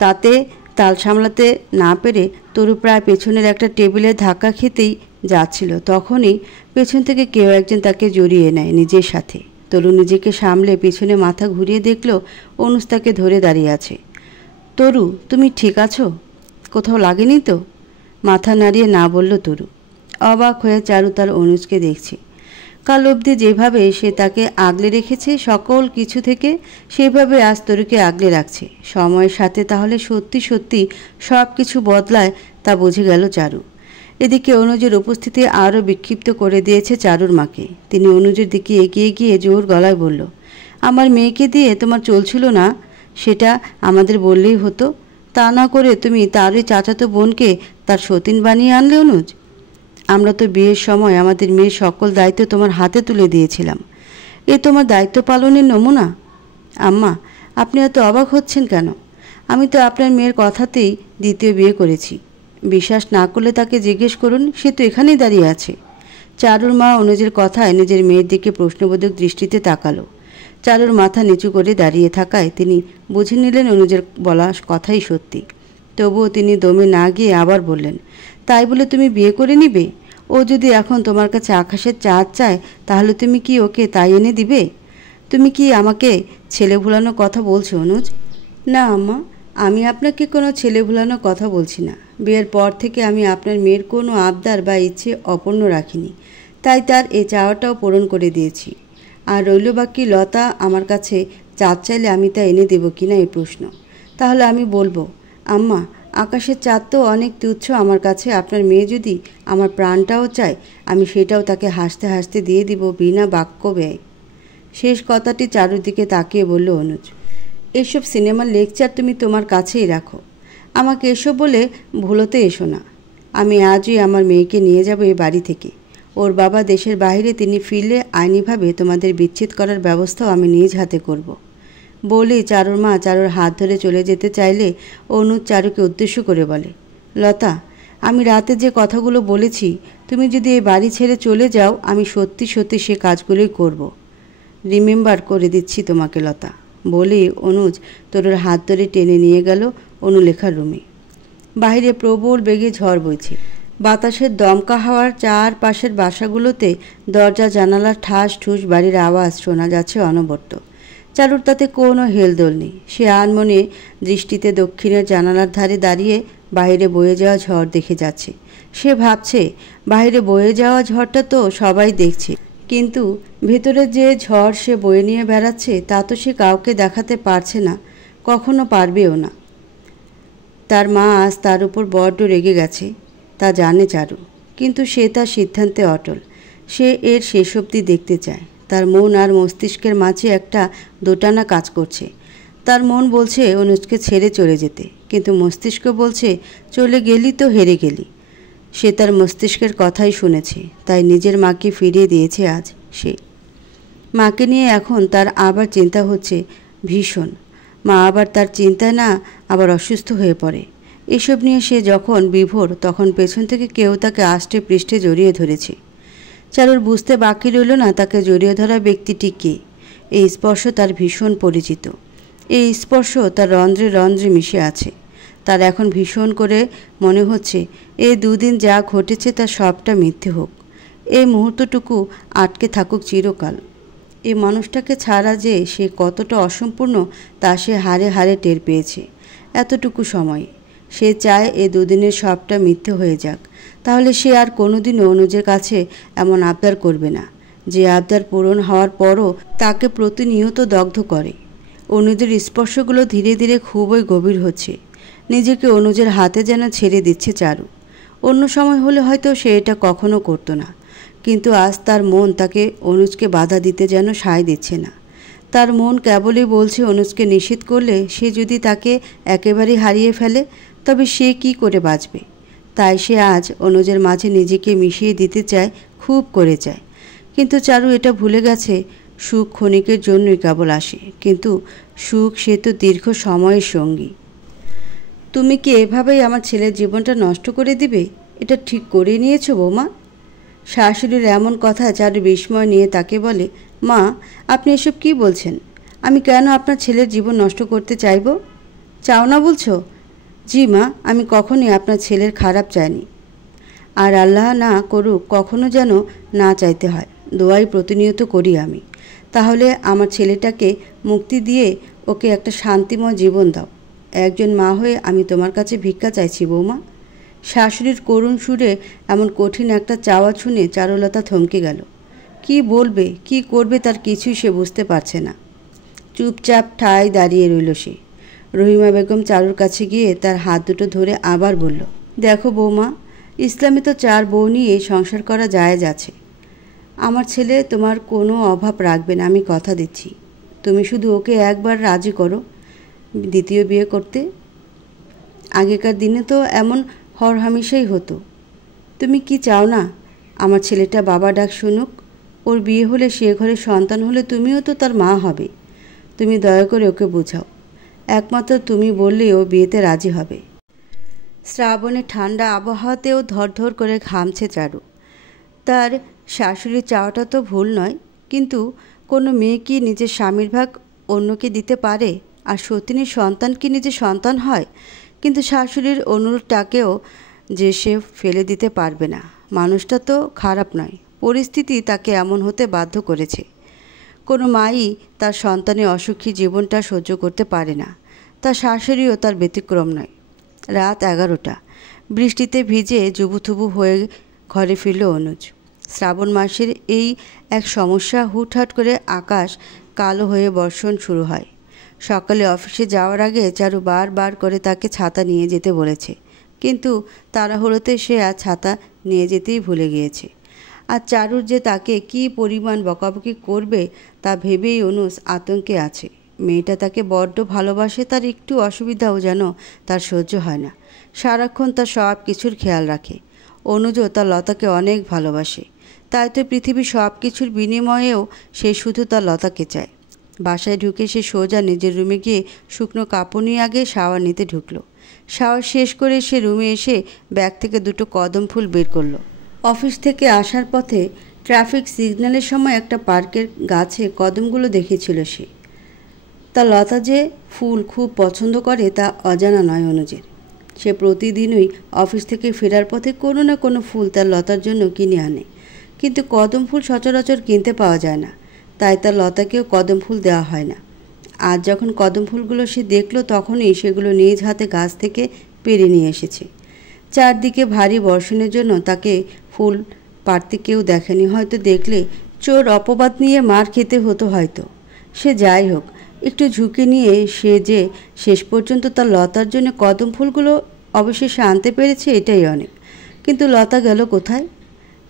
তাতে তাল সামলাতে না পেরে তরু প্রায় পেছনের একটা টেবিলের ধাক্কা খেতেই যাচ্ছিল, তখনই পেছন থেকে কেউ একজন তাকে জড়িয়ে নেয় নিজের সাথে। তরু নিজেকে সামলে পেছনে মাথা ঘুরিয়ে দেখল অনুজ তাকে ধরে দাঁড়িয়ে আছে। তরু, তুমি ঠিক আছো? কোথাও লাগেনি তো? মাথা নাড়িয়ে না বলল তরু। অবাক হয়ে চারু তার অনুজকে দেখছে। কাল অবধি যেভাবে সে তাকে আগলে রেখেছে সকল কিছু থেকে, সেইভাবে আজ তরুকে আগলে রাখছে। সময়ের সাথে তাহলে সত্যি সত্যি সব কিছু বদলায় তা বুঝে গেল চারু। এদিকে অনুজের উপস্থিতি আরও বিক্ষিপ্ত করে দিয়েছে চারুর মাকে। তিনি অনুজের দিকে এগিয়ে গিয়ে জোর গলায় বলল, আমার মেয়েকে দিয়ে তোমার চলছিল না, সেটা আমাদের বললেই হতো। তা না করে তুমি তারই চাচাতো বোনকে তার সতীন বানিয়ে আনলে অনুজ। আমরা তো বিয়ের সময় আমাদের মেয়ের সকল দায়িত্ব তোমার হাতে তুলে দিয়েছিলাম। এ তোমার দায়িত্ব পালনের নমুনা? আম্মা, আপনি এত অবাক হচ্ছেন কেন? আমি তো আপনার মেয়ের কথাতেই দ্বিতীয় বিয়ে করেছি। বিশ্বাস না করলে তাকে জিজ্ঞেস করুন, সে তো এখানেই দাঁড়িয়ে আছে। চারুর মা অনুজের কথায় নিজের মেয়ের দিকে প্রশ্নবোধক দৃষ্টিতে তাকালো। চারুর মাথা নিচু করে দাঁড়িয়ে থাকায় তিনি বুঝে নিলেন অনুজের বলা কথাই সত্যি। তবুও তিনি দমে না গিয়ে আবার বললেন, তাই বলে তুমি বিয়ে করে নিবে? ও যদি এখন তোমার কাছে আকাশের চাঁদ চায়, তাহলে তুমি কি ওকে তাই এনে দিবে? তুমি কি আমাকে ছেলে ভুলানোর কথা বলছো অনুজ? না আম্মা, আমি আপনাকে কোনো ছেলে ভুলানোর কথা বলছি না। বিয়ের পর থেকে আমি আপনার মেয়ের কোনো আবদার বা ইচ্ছে অপূর্ণ রাখিনি, তাই তার এই চাওয়াটাও পূরণ করে দিয়েছি। আর রইল বাকি লতা আমার কাছে চাঁদ চাইলে আমি তা এনে দেবো কিনা এই প্রশ্ন। তাহলে আমি বলবো, আম্মা, আকাশের চাঁদ তো অনেক তুচ্ছ আমার কাছে। আপনার মেয়ে যদি আমার প্রাণটাও চায়, আমি সেটাও তাকে হাসতে হাসতে দিয়ে দিব বিনা বাক্য ব্যয়। শেষ কথাটি চারুদিকে তাকিয়ে বলল অনুজ, এসব সিনেমার লেকচার তুমি তোমার কাছেই রাখো। আমাকে এসব বলে ভুলোতে এসো না। আমি আজই আমার মেয়েকে নিয়ে যাব এই বাড়ি থেকে। ওর বাবা দেশের বাইরে, তিনি ফিরলে আইনিভাবে তোমাদের বিচ্ছেদ করার ব্যবস্থাও আমি নিজ হাতে করব। বলেই চারুর মা চারুর হাত ধরে চলে যেতে চাইলে অনুজ চারুকে উদ্দেশ্য করে বলে, লতা, আমি রাতে যে কথাগুলো বলেছি, তুমি যদি এই বাড়ি ছেড়ে চলে যাও, আমি সত্যি সত্যি সে কাজগুলোই করব। রিমেম্বার করে দিচ্ছি তোমাকে লতা। বলেই অনুজ তরুর হাত ধরে টেনে নিয়ে গেল অনুলেখার রুমে। বাইরে প্রবল বেগে ঝড় বইছে। বাতাসের দমকা হাওয়ার চারপাশের বাসাগুলোতে দরজা জানালার ঠাস ঠুস বাড়ির আওয়াজ শোনা যাচ্ছে অনবরত। চারুর তাতে কোনো হেলদোল নেই। সে আনমনে দৃষ্টিতে দক্ষিণের জানালার ধারে দাঁড়িয়ে বাইরে বয়ে যাওয়া ঝড় দেখে যাচ্ছে। সে ভাবছে, বাইরে বয়ে যাওয়া ঝড়টা তো সবাই দেখছে, কিন্তু ভেতরে যে ঝড় সে বয়ে নিয়ে বেড়াচ্ছে তা তো সে কাউকে দেখাতে পারছে না, কখনো পারবেও না। তার মা আজ তার উপর বড্ড রেগে গেছে, তা জানে চারু, কিন্তু সে তার সিদ্ধান্তে অটল। সে এর শেষ অবধি দেখতে চায়। তার মন আর মস্তিষ্কের মাঝে একটা দোটানা কাজ করছে। তার মন বলছে অনুজকে ছেড়ে চলে যেতে, কিন্তু মস্তিষ্ক বলছে চলে গেলি তো হেরে গেলি। সে তার মস্তিষ্কের কথাই শুনেছে, তাই নিজের মাকে ফিরিয়ে দিয়েছে আজ সে। মাকে নিয়ে এখন তার আবার চিন্তা হচ্ছে ভীষণ। মা আবার তার চিন্তায় না আবার অসুস্থ হয়ে পড়ে। এসব নিয়ে সে যখন বিভোর, তখন পেছন থেকে কেউ তাকে আষ্টে পৃষ্ঠে জড়িয়ে ধরেছে। চারুর বুঝতে বাকি রইল না তাকে জড়িয়ে ধরা ব্যক্তিটি কে। এই স্পর্শ তার ভীষণ পরিচিত। এই স্পর্শ তার রন্ধ্রে রন্ধ্রে মিশে আছে। তার এখন ভীষণ করে মনে হচ্ছে এই দুদিন যা ঘটেছে তার সবটা মিথ্যে হোক, এই মুহূর্তটুকু আটকে থাকুক চিরকাল। এই মানুষটাকে ছাড়া যে সে কতটা অসম্পূর্ণ তা সে হাড়ে হাড়ে টের পেয়েছে এতটুকু সময়ে। সে চায় এ দুদিনের সবটা মিথ্যে হয়ে যাক, তাহলে সে আর কোনোদিনও অনুজের কাছে এমন আবদার করবে না, যে আবদার পূরণ হওয়ার পরও তাকে প্রতিনিয়ত দগ্ধ করে। অনুজের স্পর্শগুলো ধীরে ধীরে খুবই গভীর হচ্ছে। নিজেকে অনুজের হাতে যেন ছেড়ে দিচ্ছে চারু। অন্য সময় হলে হয়তো সে এটা কখনো করতো না, কিন্তু আজ তার মন তাকে অনুজকে বাধা দিতে যেন সায় দিচ্ছে না। তার মন কেবলই বলছে অনুজকে নিষেধ করলে সে যদি তাকে একেবারে হারিয়ে ফেলে তবে সে কি করে বাঁচবে। তাই সে আজ অনুজের মাঝে নিজেকে মিশিয়ে দিতে চায়, খুব করে চায়। কিন্তু চারু এটা ভুলে গেছে সুখ ক্ষণিকের জন্যই কেবল আসে, কিন্তু সুখ সে তো দীর্ঘ সময়ের সঙ্গী। তুমি কি এভাবেই আমার ছেলের জীবনটা নষ্ট করে দিবে? এটা ঠিক করে নিয়েছো বৌমা? শাশুড়ির এমন কথা চারু বিস্ময় নিয়ে তাকে বলে, মা, আপনি এসব কি বলছেন? আমি কেন আপনার ছেলের জীবন নষ্ট করতে চাইব? চাও না বলছো? জি মা, আমি কখনোই আপনার ছেলের খারাপ চাইনি, আর আল্লাহ না করুক কখনো যেন না চাইতে হয়, দোয়াই প্রতিনিয়ত করি আমি। তাহলে আমার ছেলেটাকে মুক্তি দিয়ে ওকে একটা শান্তিময় জীবন দাও। একজন মা হয়ে আমি তোমার কাছে ভিক্ষা চাইছি বৌমা। শাশুড়ির করুণ সুরে এমন কঠিন একটা চাওয়া শুনে চারুলতা থমকে গেল। কি বলবে, কি করবে তার কিছুই সে বুঝতে পারছে না। চুপচাপ ঠায় দাঁড়িয়ে রইল সে। রহিমা বেগম চারুর কাছে গিয়ে তার হাত দুটো ধরে আবার বলল, দেখো বৌমা, ইসলামে তো 4 বউ নিয়ে সংসার করা জায়েজ আছে। আমার ছেলে তোমার কোনো অভাব রাখবে না, আমি কথা দিচ্ছি। তুমি শুধু ওকে একবার রাজি করো দ্বিতীয় বিয়ে করতে। আগেকার দিনে তো এমন হরহামেশাই হতো। তুমি কি চাও না আমার ছেলেটা বাবা ডাক শুনুক? ওর বিয়ে হলে সে ঘরে সন্তান হলে তুমিও তো তার মা হবে। তুমি দয়া করে ওকে বোঝাও। একমাত্র তুমি বললেই ও বিয়েতে রাজি হবে। শ্রাবণে ঠান্ডা আবহাওয়াতেও ধরধর করে ঘামছে চারু। তার শাশুড়ির চাওয়াটা তো ভুল নয়, কিন্তু কোনো মেয়ে কি নিজের স্বামীর ভাগ অন্যকে দিতে পারে? আর সতীনের সন্তান কি নিজের সন্তান হয়? কিন্তু শাশুড়ির অনুরোধটাকেও যে সে ফেলে দিতে পারবে না। মানুষটা তো খারাপ নয়, পরিস্থিতি তাকে এমন হতে বাধ্য করেছে। কোনো মাই তার সন্তানের অসুখী জীবনটা সহ্য করতে পারে না। তার শাশুড়িও তার ব্যতিক্রম নয়। রাত 11টা, বৃষ্টিতে ভিজে জুবুথুবু হয়ে ঘরে ফিরল অনুজ। শ্রাবণ মাসের এই এক সমস্যা, হুটহাট করে আকাশ কালো হয়ে বর্ষণ শুরু হয়। সকালে অফিসে যাওয়ার আগে চারু বারবার করে তাকে ছাতা নিয়ে যেতে বলেছে, কিন্তু তাড়াহুড়োতে সে আর ছাতা নিয়ে যেতেই ভুলে গিয়েছে। আর চারুর যে তাকে কী পরিমাণ বকাবকি করবে তা ভেবেই অনুজ আতঙ্কে আছে। মেয়েটা তাকে বড্ড ভালোবাসে, তার একটু অসুবিধাও যেন তার সহ্য হয় না। সারাক্ষণ তার সব কিছুর খেয়াল রাখে। অনুজও তার লতাকে অনেক ভালোবাসে, তাই তো পৃথিবীর সব কিছুর বিনিময়েও সে শুধু তার লতাকে চায়। বাসায় ঢুকে সে সোজা নিজের রুমে গিয়ে শুকনো কাপড় নিয়ে আগে শাওয়ার নিতে ঢুকলো। শাওয়ার শেষ করে সে রুমে এসে ব্যাগ থেকে 2টো কদম ফুল বের করলো। অফিস থেকে আসার পথে ট্রাফিক সিগন্যালের সময় একটা পার্কের গাছে কদমগুলো দেখেছিল সে। তা লতা যে ফুল খুব পছন্দ করে তা অজানা নয় অনুজের। সে প্রতিদিনই অফিস থেকে ফেরার পথে কোনো না কোনো ফুল তার লতার জন্য কিনে আনে, কিন্তু কদম ফুল সচরাচর কিনতে পাওয়া যায় না, তাই তার লতাকেও কদম ফুল দেওয়া হয় না। আজ যখন কদম ফুলগুলো সে দেখল তখনই সেগুলো নিজ হাতে গাছ থেকে পেরে নিয়ে এসেছে। চারদিকে ভারী বর্ষণের জন্য তাকে ফুল পাড়তে কেউ দেখেনি, হয়তো দেখলে চোর অপবাদ নিয়ে মার খেতে হতো হয়তো। সে যাই হোক, একটু ঝুঁকি নিয়ে সে যে শেষ পর্যন্ত তার লতার জন্য কদম ফুলগুলো অবশেষে আনতে পেরেছে এটাই অনেক। কিন্তু লতা গেল কোথায়?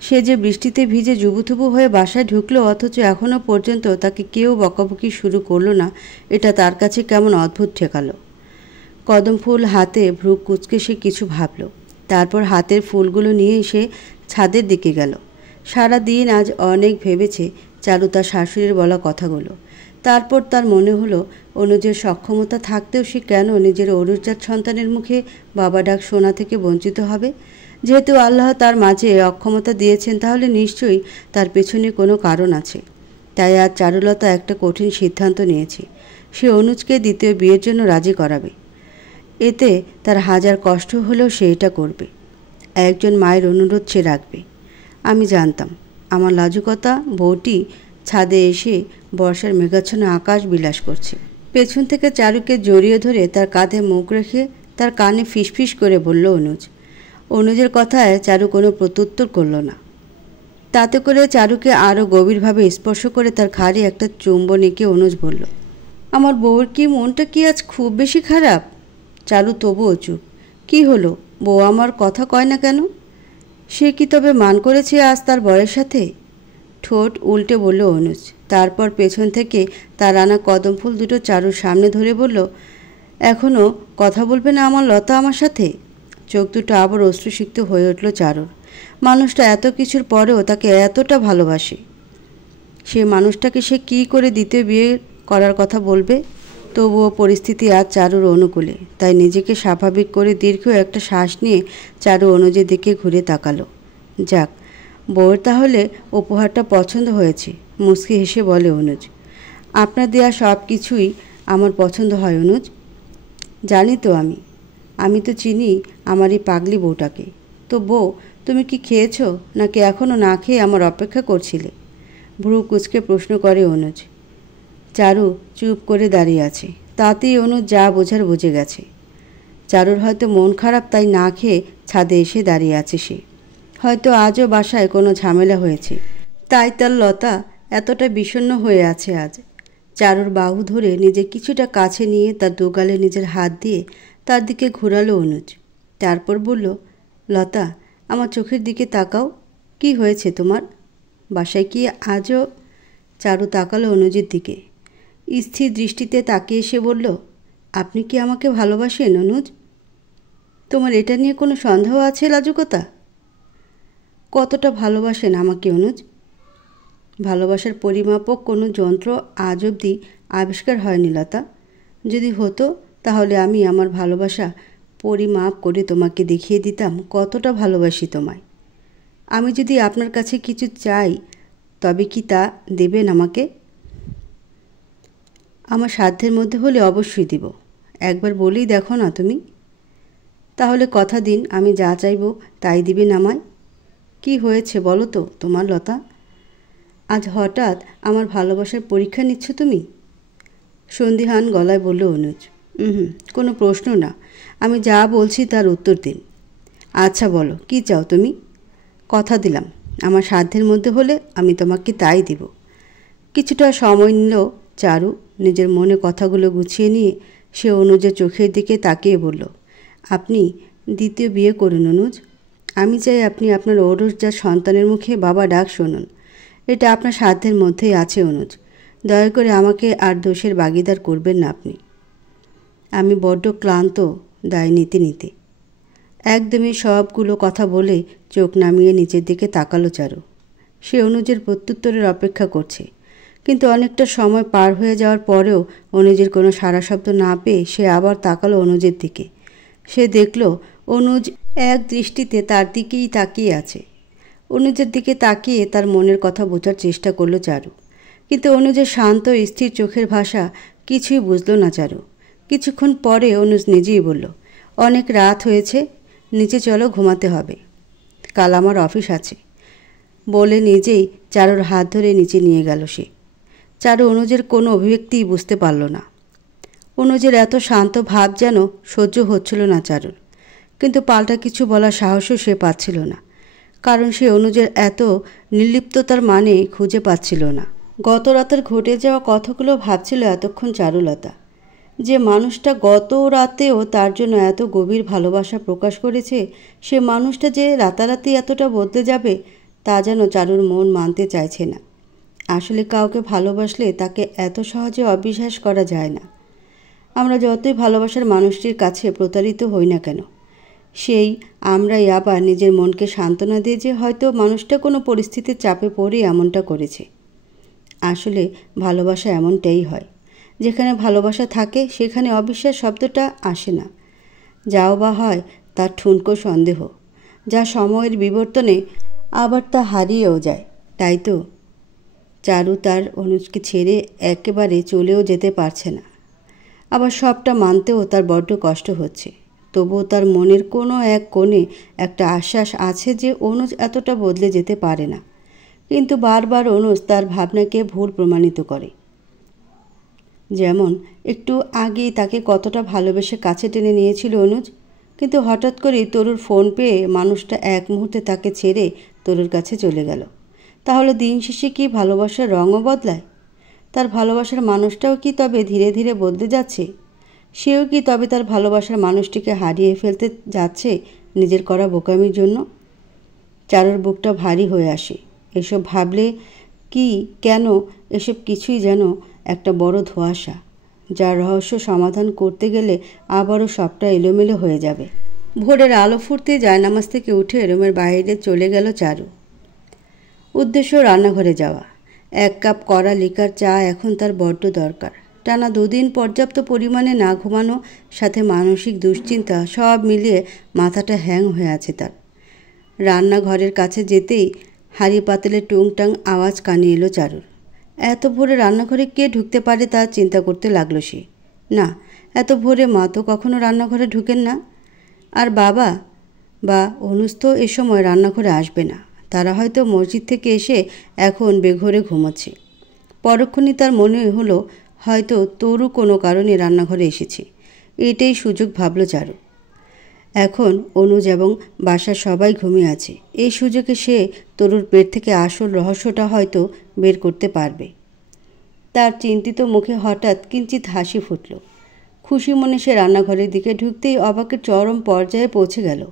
সে যে বৃষ্টিতে ভিজে জুবুথুবু হয়ে বাসায় ঢুকলো, অথচ এখনও পর্যন্ত তাকে কেউ বকাবকি শুরু করলো না। এটা তার কাছে কেমন অদ্ভুত ঠেকালো। কদম ফুল হাতে ভ্রু কুঁচকে সে কিছু ভাবল। তারপর হাতের ফুলগুলো নিয়ে সে ছাদের দিকে গেল। সারা দিন আজ অনেক ভেবেছে চারু তার শাশুড়ির বলা কথাগুলো। তারপর তার মনে হলো অনুজের সক্ষমতা থাকতেও সে কেন নিজের অরুজাত সন্তানের মুখে বাবা ডাক শোনা থেকে বঞ্চিত হবে। যেহেতু আল্লাহ তার মাঝে অক্ষমতা দিয়েছেন, তাহলে নিশ্চয়ই তার পেছনে কোনো কারণ আছে। তাই আজ চারুলতা একটা কঠিন সিদ্ধান্ত নিয়েছে। সে অনুজকে দ্বিতীয় বিয়ের জন্য রাজি করাবে। এতে তার হাজার কষ্ট হলেও সে এটা করবে। একজন মায়ের অনুরোধ সে রাখবে। আমি জানতাম আমার লাজুকতা বউটি ছাদে এসে বর্ষার মেঘাচ্ছন্ন আকাশ বিলাস করছে। পেছন থেকে চারুকে জড়িয়ে ধরে তার কাঁধে মুখ রেখে তার কানে ফিসফিস করে বলল অনুজ। অনুজের কথায় চারু কোনো প্রত্যুত্তর করল না। তাতে করে চারুকে আরও গভীরভাবে স্পর্শ করে তার ঘাড়ে একটা চুম্বন এঁকে অনুজ বলল, আমার বউয়ের কি মনটা কি আজ খুব বেশি খারাপ? চারু তবুও চুপ। কি হলো? বউ আমার কথা কয় না কেন? সে কি তবে মান করেছে আজ তার বরের সাথে? ঠোঁট উল্টে বলল অনুজ। তারপর পেছন থেকে তার আনা কদম ফুল দুটো চারুর সামনে ধরে বলল, এখনও কথা বলবে না আমার লতা আমার সাথে? চোখ দুটো আবার অশ্রুসিক্ত হয়ে উঠল চারুর। মানুষটা এত কিছুর পরেও তাকে এতটা ভালোবাসে। সে মানুষটাকে সে কী করে দ্বিতীয় বিয়ে করার কথা বলবে? তবুও পরিস্থিতি আজ চারুর অনুকূলে। তাই নিজেকে স্বাভাবিক করে দীর্ঘ একটা শ্বাস নিয়ে চারু অনুজের দিকে ঘুরে তাকালো। যাক, বউয়ের তাহলে উপহারটা পছন্দ হয়েছে, মুচকি হেসে বলে অনুজ। আপনার দেয়া সব কিছুই আমার পছন্দ হয় অনুজ। জানি তো আমি তো চিনি আমার এই পাগলি বউটাকে। তো বউ, তুমি কি খেয়েছো নাকি এখনও না খেয়ে আমার অপেক্ষা করছিলে? ভ্রু কুচকে প্রশ্ন করে অনুজ। চারু চুপ করে দাঁড়িয়ে আছে। তাতেই অনুজ যা বোঝার বুঝে গেছে। চারুর হয়তো মন খারাপ, তাই না খেয়ে ছাদে এসে দাঁড়িয়ে আছে সে। হয়তো আজও বাসায় কোনো ঝামেলা হয়েছে, তাই তার লতা এতটা বিষণ্ণ হয়ে আছে আজ। চারুর বাহু ধরে নিজে কিছুটা কাছে নিয়ে তার দুগালে নিজের হাত দিয়ে তার দিকে ঘোরালো অনুজ। তারপর বলল, লতা, আমার চোখের দিকে তাকাও। কি হয়েছে তোমার? বাসায় কি আজও? চারু তাকালো অনুজের দিকে। স্থির দৃষ্টিতে তাকিয়ে সে বলল, আপনি কি আমাকে ভালোবাসেন অনুজ? তোমার এটা নিয়ে কোনো সন্দেহ আছে লাজুকতা? কতটা ভালোবাসেন আমাকে অনুজ? ভালোবাসার পরিমাপক কোনো যন্ত্র আজ অবধি আবিষ্কার হয়নি লতা। যদি হতো তাহলে আমি আমার ভালোবাসা পরিমাপ করে তোমাকে দেখিয়ে দিতাম কতটা ভালোবাসি তোমায়। আমি যদি আপনার কাছে কিছু চাই, তবে কি তা দেবেন আমাকে? আমার সাধ্যের মধ্যে হলে অবশ্যই দিব। একবার বলেই দেখো না তুমি। তাহলে কথা দিন, আমি যা চাইব তাই দিবেন আমায়। কি হয়েছে বলো তো তোমার লতা? আজ হঠাৎ আমার ভালোবাসার পরীক্ষা নিচ্ছ তুমি? সন্দিহান গলায় বলল অনুজ। কোনো প্রশ্ন না, আমি যা বলছি তার উত্তর দিন। আচ্ছা বলো, কি চাও তুমি? কথা দিলাম আমার সাধ্যের মধ্যে হলে আমি তোমাকে তাই দিব। কিছুটা সময় নিল চারু। নিজের মনে কথাগুলো গুছিয়ে নিয়ে সে অনুজের চোখের দিকে তাকিয়ে বলল, আপনি দ্বিতীয় বিয়ে করুন অনুজ। আমি চাই আপনি আপনার ঔরসজাত সন্তানের মুখে বাবা ডাক শুনুন। এটা আপনার সাধ্যের মধ্যেই আছে অনুজ। দয়া করে আমাকে আর দোষের ভাগীদার করবেন না আপনি। আমি বড্ড ক্লান্ত দায় নিতে নিতে। একদমই সবগুলো কথা বলে চোখ নামিয়ে নিচের দিকে তাকালো চারু। সে অনুজের প্রত্যুত্তরের অপেক্ষা করছে, কিন্তু অনেকটা সময় পার হয়ে যাওয়ার পরেও অনুজের কোনো সাড়া শব্দ না পেয়ে সে আবার তাকালো অনুজের দিকে। সে দেখল অনুজ এক দৃষ্টিতে তার দিকেই তাকিয়ে আছে। অনুজের দিকে তাকিয়ে তার মনের কথা বোঝার চেষ্টা করলো চারু, কিন্তু অনুজের শান্ত স্থির চোখের ভাষা কিছুই বুঝল না চারু। কিছুক্ষণ পরে অনুজ নিজেই বলল, অনেক রাত হয়েছে, নিচে চলো, ঘুমাতে হবে, কাল আমার অফিস আছে। বলে নিজেই চারুর হাত ধরে নিচে নিয়ে গেল সে। চারু অনুজের কোনো অভিব্যক্তিই বুঝতে পারল না। অনুজের এত শান্ত ভাব যেন সহ্য হচ্ছিল না চারুর, কিন্তু পাল্টা কিছু বলার সাহসও সে পাচ্ছিল না, কারণ সে অনুজের এত নির্লিপ্ততার মানে খুঁজে পাচ্ছিল না। গত রাতের ঘটে যাওয়া কথাগুলো ভাবছিল এতক্ষণ চারুলতা, যে মানুষটা গত রাতেও তার জন্য এত গভীর ভালোবাসা প্রকাশ করেছে, সে মানুষটা যে রাতারাতি এতটা বদলে যাবে তা যেন চারুর মন মানতে চাইছে না। আসলে কাউকে ভালোবাসলে তাকে এত সহজে অবিশ্বাস করা যায় না। আমরা যতই ভালোবাসার মানুষটির কাছে প্রতারিত হই না কেন, সেই আমরাই আবার নিজের মনকে সান্ত্বনা দিয়ে যে হয়তো মানুষটা কোনো পরিস্থিতির চাপে পড়ে এমনটা করেছে। আসলে ভালোবাসা এমনটাই হয়, যেখানে ভালোবাসা থাকে সেখানে অবিশ্বাস শব্দটা আসে না, যাও বা হয় তার ঠুনকো সন্দেহ, যা সময়ের বিবর্তনে আবার তা হারিয়েও যায়। তাই তো চারু তার অনুজকে ছেড়ে একেবারে চলেও যেতে পারছে না, আবার সবটা মানতেও তার বড্ড কষ্ট হচ্ছে। তবুও তার মনের কোনো এক কোণে একটা আশ্বাস আছে যে অনুজ এতটা বদলে যেতে পারে না, কিন্তু বারবার অনুজ তার ভাবনাকে ভুল প্রমাণিত করে। যেমন একটু আগেই তাকে কতটা ভালোবেসে কাছে টেনে নিয়েছিল অনুজ, কিন্তু হঠাৎ করেই তরুর ফোন পেয়ে মানুষটা এক মুহূর্তে তাকে ছেড়ে তরুর কাছে চলে গেল। তাহলে দিন শেষে কি ভালোবাসার রঙও বদলায়? তার ভালোবাসার মানুষটাও কি তবে ধীরে ধীরে বদলে যাচ্ছে? সেও কি তবে তার ভালোবাসার মানুষটিকে হারিয়ে ফেলতে যাচ্ছে নিজের করা বোকামির জন্য? চারুর বুকটা ভারী হয়ে আসে এসব ভাবলে। কি কেন এসব কিছুই যেন একটা বড় ধোঁয়াশা, যার রহস্য সমাধান করতে গেলে আবারও সবটা এলোমেলো হয়ে যাবে। ভোরের আলো ফুটতে জায়নামাজ থেকে উঠে রুমের বাইরে চলে গেল চারু। উদ্দেশ্য রান্নাঘরে যাওয়া। 1 কাপ কড়া লিকার চা এখন তার বড্ড দরকার। টানা 2 দিন পর্যাপ্ত পরিমাণে না ঘুমানো, সাথে মানসিক দুশ্চিন্তা, সব মিলিয়ে মাথাটা হ্যাং হয়ে আছে তার। রান্নাঘরের কাছে যেতেই হাঁড়ি পাতিলের টুংটাং আওয়াজ কানে এলো চারুর। এত ভোরে রান্নাঘরে কে ঢুকতে পারে তা চিন্তা করতে লাগলো সে। না, এত ভোরে মা তো কখনো রান্নাঘরে ঢুকেন না, আর বাবা বা অনুজ তো এ সময় রান্নাঘরে আসবে না। তারা হয়তো মসজিদ থেকে এসে এখন বেঘরে ঘুমাচ্ছে। পরক্ষণই তার মনে হলো হয়তো তরু কোনো কারণে রান্নাঘরে এসেছে। এটাই সুযোগ ভাবল চারু। এখন অনুজ এবং বাসার সবাই ঘুমিয়ে আছে। এই সুযোগে সে তরুর পেট থেকে আসল রহস্যটা হয়তো বের করতে পারবে। তার চিন্তিত মুখে হঠাৎ কিঞ্চিত হাসি ফুটল। খুশি মনে সে রান্নাঘরের দিকে ঢুকতেই অবাকের চরম পর্যায়ে পৌঁছে গেল।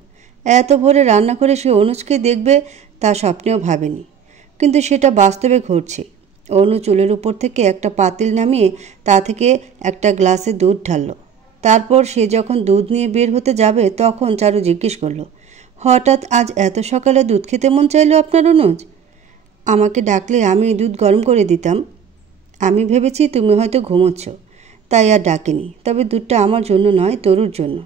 এত ভোরে রান্নাঘরে সে অনুজকে দেখবে তা স্বপ্নেও ভাবেনি, কিন্তু সেটা বাস্তবে ঘটছে। অনু চুলের উপর থেকে একটা পাতিল নামিয়ে তা থেকে একটা গ্লাসে দুধ ঢালল। তারপর সে যখন দুধ নিয়ে বের হতে যাবে তখন চারু জিজ্ঞেস করল, হঠাৎ আজ এত সকালে দুধ খেতে মন চাইল আপনার অনুজ? আমাকে ডাকলে আমি দুধ গরম করে দিতাম। আমি ভেবেছি তুমি হয়তো ঘুমোচ্ছ, তাই আর ডাকিনি। তবে দুধটা আমার জন্য নয়, তরুর জন্য।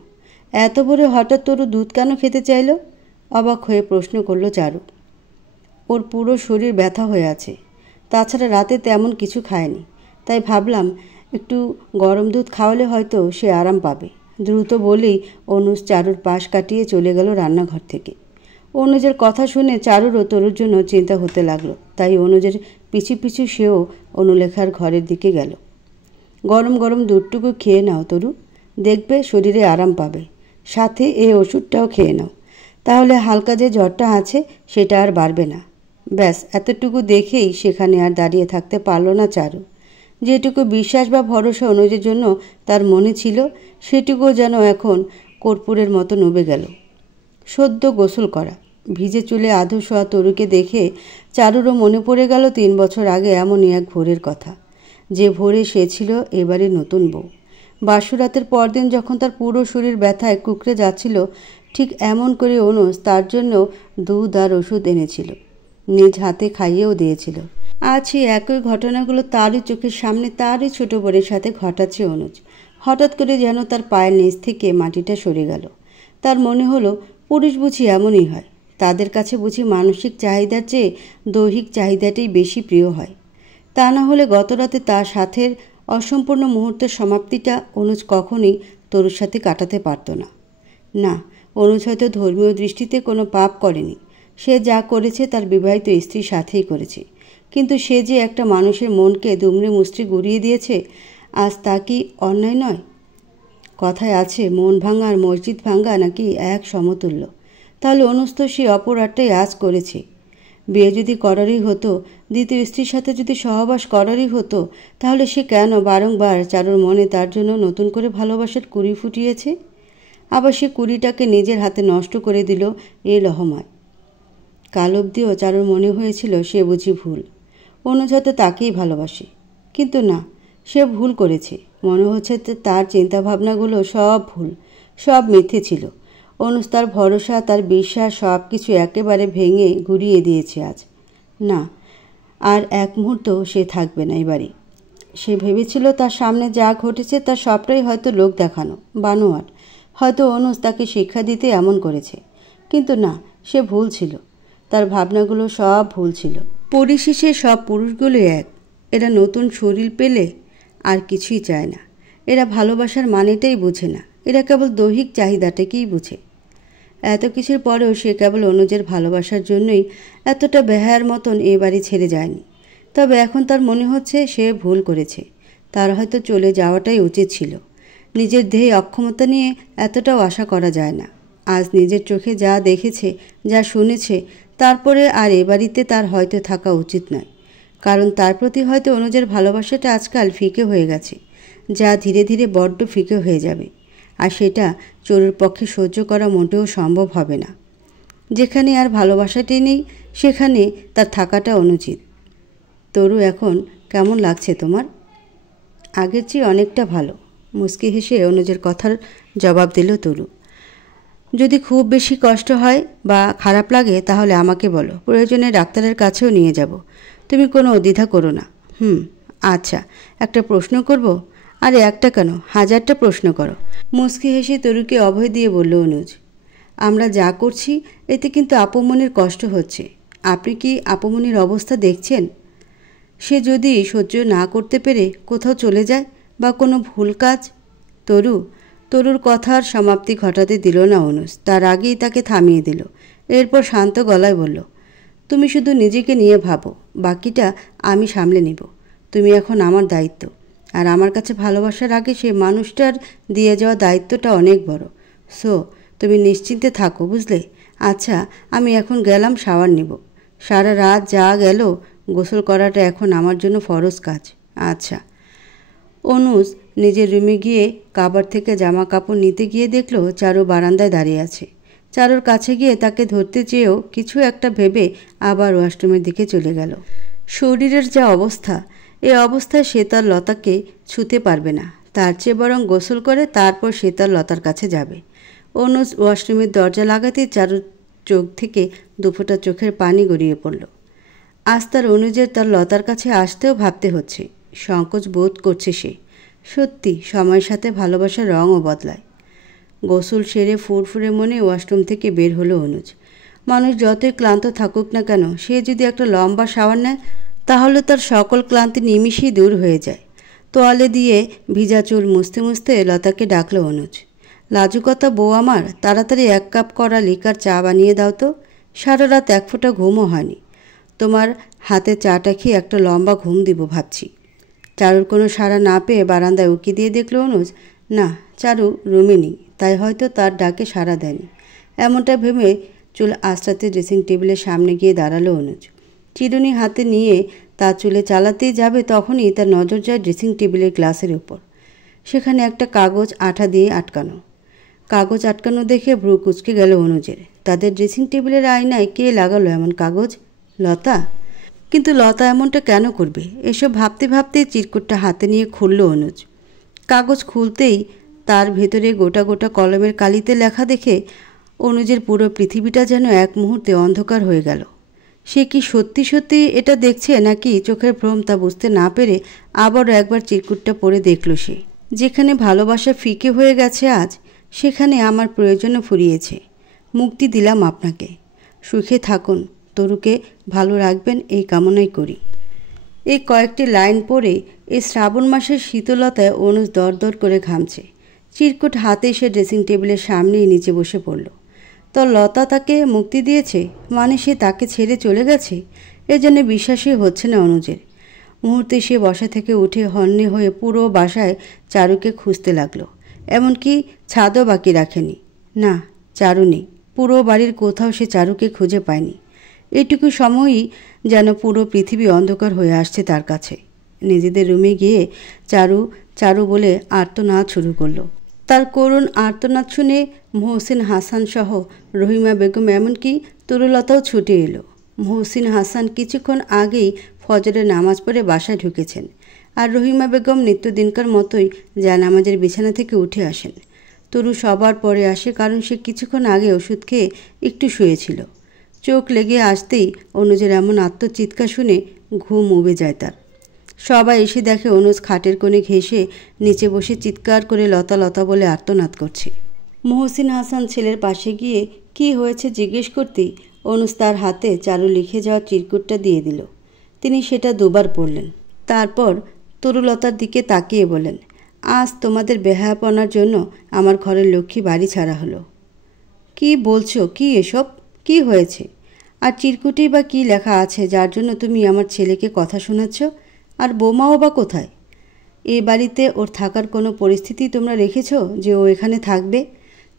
এত ভোরে হঠাৎ তরু দুধ কেন খেতে চাইল? অবাক হয়ে প্রশ্ন করল চারু। ওর পুরো শরীর ব্যথা হয়ে আছে, তাছাড়া রাতে তেমন কিছু খায়নি, তাই ভাবলাম একটু গরম দুধ খাওয়ালে হয়তো সে আরাম পাবে। দ্রুত বলেই অনুজ চারুর পাশ কাটিয়ে চলে গেল রান্নাঘর থেকে। অনুজের কথা শুনে চারুরও তরুর জন্য চিন্তা হতে লাগলো, তাই অনুজের পিছু পিছু সেও অনুলেখার ঘরের দিকে গেল। গরম গরম দুধটুকু খেয়ে নাও তরু, দেখবে শরীরে আরাম পাবে। সাথে এই ওষুধটাও খেয়ে নাও, তাহলে হালকা যে জ্বরটা আছে সেটা আর বাড়বে না। ব্যাস, এতটুকু দেখেই সেখানে আর দাঁড়িয়ে থাকতে পারল না চারু। যেটুকু বিশ্বাস বা ভরসা অনুজের জন্য তার মনে ছিল, সেটুকুও যেন এখন কর্পূরের মতো নুবে গেল। সদ্য গোসল করা, ভিজে চুলে আধো শোয়া তরুকে দেখে চারুরও মনে পড়ে গেল 3 বছর আগে এমনই এক ভোরের কথা, যে ভোরে সে ছিল এবারে নতুন বউ। বাসুরাতের পরদিন যখন তার পুরো শরীর ব্যথায় কুঁকড়ে যাচ্ছিল, ঠিক এমন করে অনুজ তার জন্য দুধ আর ওষুধ এনেছিল, নিজ হাতে খাইয়েও দিয়েছিল। আজ সেই একই ঘটনাগুলো তারই চোখের সামনে তারই ছোট বোনের সাথে ঘটাচ্ছে অনুজ। হঠাৎ করে যেন তার পায়ের নিচ থেকে মাটিটা সরে গেল। তার মনে হলো পুরুষ বুঝি এমনই হয়, তাদের কাছে বুঝি মানসিক চাহিদার চেয়ে দৈহিক চাহিদাটাই বেশি প্রিয় হয়। তা না হলে গতরাতে তার সাথের অসম্পূর্ণ মুহূর্তের সমাপ্তিটা অনুজ কখনোই তরুর সাথে কাটাতে পারত না। না, অনুজ হয়তো ধর্মীয় দৃষ্টিতে কোনো পাপ করেনি, সে যা করেছে তার বিবাহিত স্ত্রীর সাথেই করেছে, কিন্তু সে যে একটা মানুষের মনকে দুমড়ে মুচড়ে গুড়িয়ে দিয়েছে, আজ তা কি অন্যায় নয়? কথায় আছে মন ভাঙা আর মসজিদ ভাঙা নাকি এক সমতুল্য। তাহলে অনুজ তো সেই অপরাধটাই আজ করেছে। বিয়ে যদি করারই হতো, দ্বিতীয় স্ত্রীর সাথে যদি সহবাস করারই হতো, তাহলে সে কেন বারংবার চারুর মনে তার জন্য নতুন করে ভালোবাসার কুড়ি ফুটিয়েছে? আবার সে কুড়িটাকে নিজের হাতে নষ্ট করে দিল এই লহমায়। কাল অবধিও চারুর মনে হয়েছিল সে বুঝি ভুল, অনুজ হয়তো তাকেই ভালোবাসে। কিন্তু না, সে ভুল করেছে। মনে হচ্ছে তার চিন্তাভাবনাগুলো সব ভুল, সব মিথ্যে ছিল। অনুজ তার ভরসা, তার বিশ্বাস সব কিছু একেবারে ভেঙে গুড়িয়ে দিয়েছে আজ। না, আর এক মুহূর্ত সে থাকবে না এবারে। সে ভেবেছিল তার সামনে যা ঘটেছে তার সবটাই হয়তো লোক দেখানো, বানোয়াট। হয়তো অনুজ তাকে শিক্ষা দিতে এমন করেছে। কিন্তু না, সে ভুল ছিল। তার ভাবনাগুলো সব ভুল ছিল। পরিশেষে সব পুরুষগুলোই এক। এরা নতুন শরীর পেলে আর কিছুই চায় না। এরা ভালোবাসার মানেটাই বোঝে না। এরা কেবল দৈহিক চাহিদাটাকেই বোঝে। এত কিছুর পরেও সে কেবল অনুজের ভালোবাসার জন্যই এতটা বেহায়ার মতন এ বাড়ি ছেড়ে যায়নি। তবে এখন তার মনে হচ্ছে সে ভুল করেছে। তার হয়তো চলে যাওয়াটাই উচিত ছিল। নিজের দেহে অক্ষমতা নিয়ে এতটাও আশা করা যায় না। আজ নিজের চোখে যা দেখেছে, যা শুনেছে, তারপরে আর এ বাড়িতে তার হয়তো থাকা উচিত নয়। কারণ তার প্রতি হয়তো অনুজের ভালোবাসাটা আজকাল ফিকে হয়ে গেছে, যা ধীরে ধীরে বড্ড ফিকে হয়ে যাবে। আর সেটা চোরের পক্ষে সহ্য করা মোটেও সম্ভব হবে না। যেখানে আর ভালোবাসাটাই নেই সেখানে তার থাকাটা অনুচিত। তরু, এখন কেমন লাগছে তোমার? আগের চেয়ে অনেকটা ভালো, মুচকি হেসে অনুজের কথার জবাব দিল তরু। যদি খুব বেশি কষ্ট হয় বা খারাপ লাগে তাহলে আমাকে বলো, প্রয়োজনে ডাক্তারের কাছেও নিয়ে যাব। তুমি কোনো দ্বিধা করো না। আচ্ছা, একটা প্রশ্ন করব? আরে একটা কেন, 1000টা প্রশ্ন করো। মুচকি হেসে তরুকে অভয় দিয়ে বলল অনুজ। আমরা যা করছি এতে কিন্তু আপুমনির কষ্ট হচ্ছে। আপনি কি আপুমনির অবস্থা দেখছেন? সে যদি সহ্য না করতে পেরে কোথাও চলে যায় বা কোনো ভুল কাজ। তরুর কথার সমাপ্তি ঘটাতে দিল না অনুজ। তার আগেই তাকে থামিয়ে দিল। এরপর শান্ত গলায় বলল, তুমি শুধু নিজেকে নিয়ে ভাবো, বাকিটা আমি সামলে নিব। তুমি এখন আমার দায়িত্ব। আর আমার কাছে ভালোবাসার আগে সে মানুষটার দিয়ে যাওয়া দায়িত্বটা অনেক বড়। সো তুমি নিশ্চিন্তে থাকো, বুঝলে? আচ্ছা, আমি এখন গেলাম শাওয়ার নিব। সারা রাত যা গেল, গোসল করাটা এখন আমার জন্য ফরজ কাজ। আচ্ছা। অনুজ নিজের রুমে গিয়ে কাবার থেকে জামা কাপড় নিতে গিয়ে দেখল চারু বারান্দায় দাঁড়িয়ে আছে। চারুর কাছে গিয়ে তাকে ধরতে চেয়েও কিছু একটা ভেবে আবার ওয়াশরুমের দিকে চলে গেল। শরীরের যা অবস্থা, এই অবস্থায় সে তার লতাকে ছুঁতে পারবে না। তার চেয়ে বরং গোসল করে তারপর সে তার লতার কাছে যাবে। অনুজ ওয়াশরুমের দরজা লাগাতেই চারুর চোখ থেকে দুফোঁটা চোখের পানি গড়িয়ে পড়ল। আজ তার অনুজের তার লতার কাছে আসতেও ভাবতে হচ্ছে, সংকোচ বোধ করছে সে। সত্যি সময়ের সাথে ভালোবাসার রঙও বদলায়। গোসল সেরে ফুরফুরে মনে ওয়াশরুম থেকে বের হলো অনুজ। মানুষ যতই ক্লান্ত থাকুক না কেন, সে যদি একটা লম্বা শাওয়ার নেয় তাহলে তার সকল ক্লান্তি নিমিষেই দূর হয়ে যায়। তোয়ালে দিয়ে ভিজা চুল মুছতে মুছতে লতাকে ডাকলো অনুজ। লাজুকতা বউ আমার, তাড়াতাড়ি 1 কাপ করা লিকার চা বানিয়ে দাও তো। সারা রাত এক ফোঁটা ঘুমও হয়নি। তোমার হাতে চাটা খেয়ে একটা লম্বা ঘুম দিব ভাবছি। চারুর কোনো সাড়া না পেয়ে বারান্দায় উকি দিয়ে দেখল অনুজ। না, চারু রুমে নেই, তাই হয়তো তার ডাকে সাড়া দেয়নি। এমনটা ভেবে চুল আঁচড়াতে ড্রেসিং টেবিলের সামনে গিয়ে দাঁড়ালো অনুজ। চিরুনি হাতে নিয়ে তার চুলে চালাতেই যাবে তখনই তার নজর যায় ড্রেসিং টেবিলের গ্লাসের উপর। সেখানে একটা কাগজ আঠা দিয়ে আটকানো। কাগজ আটকানো দেখে ভ্রু কুঁচকে গেল অনুজের। তাদের ড্রেসিং টেবিলের আয়নায় কে লাগালো এমন কাগজ? লতা। কিন্তু লতা এমনটা কেন করবে? এসব ভাবতে ভাবতেই চিরকুটটা হাতে নিয়ে খুলল অনুজ। কাগজ খুলতেই তার ভেতরে গোটা গোটা কলমের কালিতে লেখা দেখে অনুজের পুরো পৃথিবীটা যেন এক মুহূর্তে অন্ধকার হয়ে গেল। সে কি সত্যি সত্যি এটা দেখছে নাকি চোখের ভ্রম তা বুঝতে না পেরে আবারও একবার চিরকুটটা পড়ে দেখল সে। যেখানে ভালোবাসা ফিকে হয়ে গেছে আজ, সেখানে আমার প্রয়োজনও ফুরিয়েছে। মুক্তি দিলাম আপনাকে। সুখে থাকুন, তরুকে ভালো রাখবেন এই কামনাই করি। এই কয়েকটি লাইন পড়ে এই শ্রাবণ মাসের শীতলতায় অনুজ দরদর করে ঘামছে। চিরকুট হাতে সে ড্রেসিং টেবিলের সামনেই নিচে বসে পড়ল। তো লতা তাকে মুক্তি দিয়েছে, মানে সে তাকে ছেড়ে চলে গেছে? এজন্য বিশ্বাসই হচ্ছে না অনুজের। মুহূর্তে সে বসা থেকে উঠে হন্যে হয়ে পুরো বাসায় চারুকে খুঁজতে লাগলো। এমনকি ছাদও বাকি রাখেনি। না, চারু নেই। পুরো বাড়ির কোথাও সে চারুকে খুঁজে পায়নি। এটুকু সময়ই যেন পুরো পৃথিবী অন্ধকার হয়ে আসছে তার কাছে। নিজেদের রুমে গিয়ে চারু চারু বলে আর্তনাদ শুরু করলো। তার করুণ আর্তনাদ শুনে মহসিন হাসান সহ রহিমা বেগম এমনকি তরুলতাও ছুটে এলো। মহসিন হাসান কিছুক্ষণ আগেই ফজরের নামাজ পড়ে বাসায় ঢুকেছেন, আর রহিমা বেগম নিত্যদিনকার মতোই জায়নামাজের বিছানা থেকে উঠে আসেন। তরু সবার পরে আসে, কারণ সে কিছুক্ষণ আগে ওষুধ খেয়ে একটু শুয়েছিল। চোখ লেগে আসতেই অনুজের এমন আত্মচিৎকার শুনে ঘুম উবে যায় তার। সবাই এসে দেখে অনুজ খাটের কোণে ঘেঁষে নিচে বসে চিৎকার করে লতা লতা বলে আর্তনাদ করছে। মহসিন হাসান ছেলের পাশে গিয়ে কি হয়েছে জিজ্ঞেস করতেই অনুজ তার হাতে চারু লিখে যাওয়া চিরকুটটা দিয়ে দিল। তিনি সেটা দুবার পড়লেন। তারপর তরুলতার দিকে তাকিয়ে বলেন, আজ তোমাদের বেহায়াপনার জন্য আমার ঘরের লক্ষ্মী বাড়ি ছাড়া হলো। কি বলছো? কি এসব? কি হয়েছে? আর চিরকুটেই বা কী লেখা আছে যার জন্য তুমি আমার ছেলেকে কথা শোনাচ্ছ? আর বৌমাও বা কোথায়? এ বাড়িতে ওর থাকার কোনো পরিস্থিতি তোমরা রেখেছ যে ও এখানে থাকবে?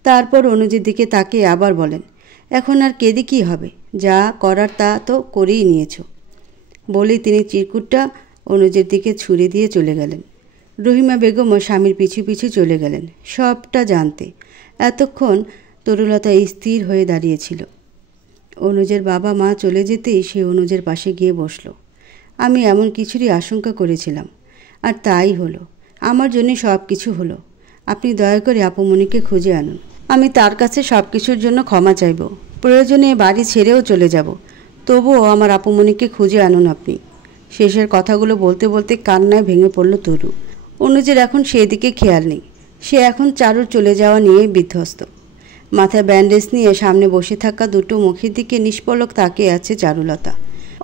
তারপর অনুজের দিকে তাকিয়ে আবার বলেন, এখন আর কেঁদে কী হবে? যা করার তা তো করেই নিয়েছ। বলেই তিনি চিরকুটটা অনুজের দিকে ছুঁড়ে দিয়ে চলে গেলেন। রহিমা বেগমও স্বামীর পিছু পিছু চলে গেলেন সবটা জানতে। এতক্ষণ তরুলতা স্থির হয়ে দাঁড়িয়েছিল। অনুজের বাবা মা চলে যেতেই সে অনুজের পাশে গিয়ে বসল। আমি এমন কিছুরই আশঙ্কা করেছিলাম, আর তাই হলো। আমার জন্য সব কিছু হলো। আপনি দয়া করে আপুমণিকে খুঁজে আনুন। আমি তার কাছে সব কিছুর জন্য ক্ষমা চাইব। প্রয়োজনে বাড়ি ছেড়েও চলে যাব, তবুও আমার আপুমণিকে খুঁজে আনুন আপনি। শেষের কথাগুলো বলতে বলতে কান্নায় ভেঙে পড়ল তরু। অনুজের এখন সেদিকে খেয়াল নেই। সে এখন চারুর চলে যাওয়া নিয়েই বিধ্বস্ত। মাথায় ব্যান্ডেজ নিয়ে সামনে বসে থাকা দুটো মুখের দিকে নিষ্পলক তাকিয়ে আছে চারুলতা।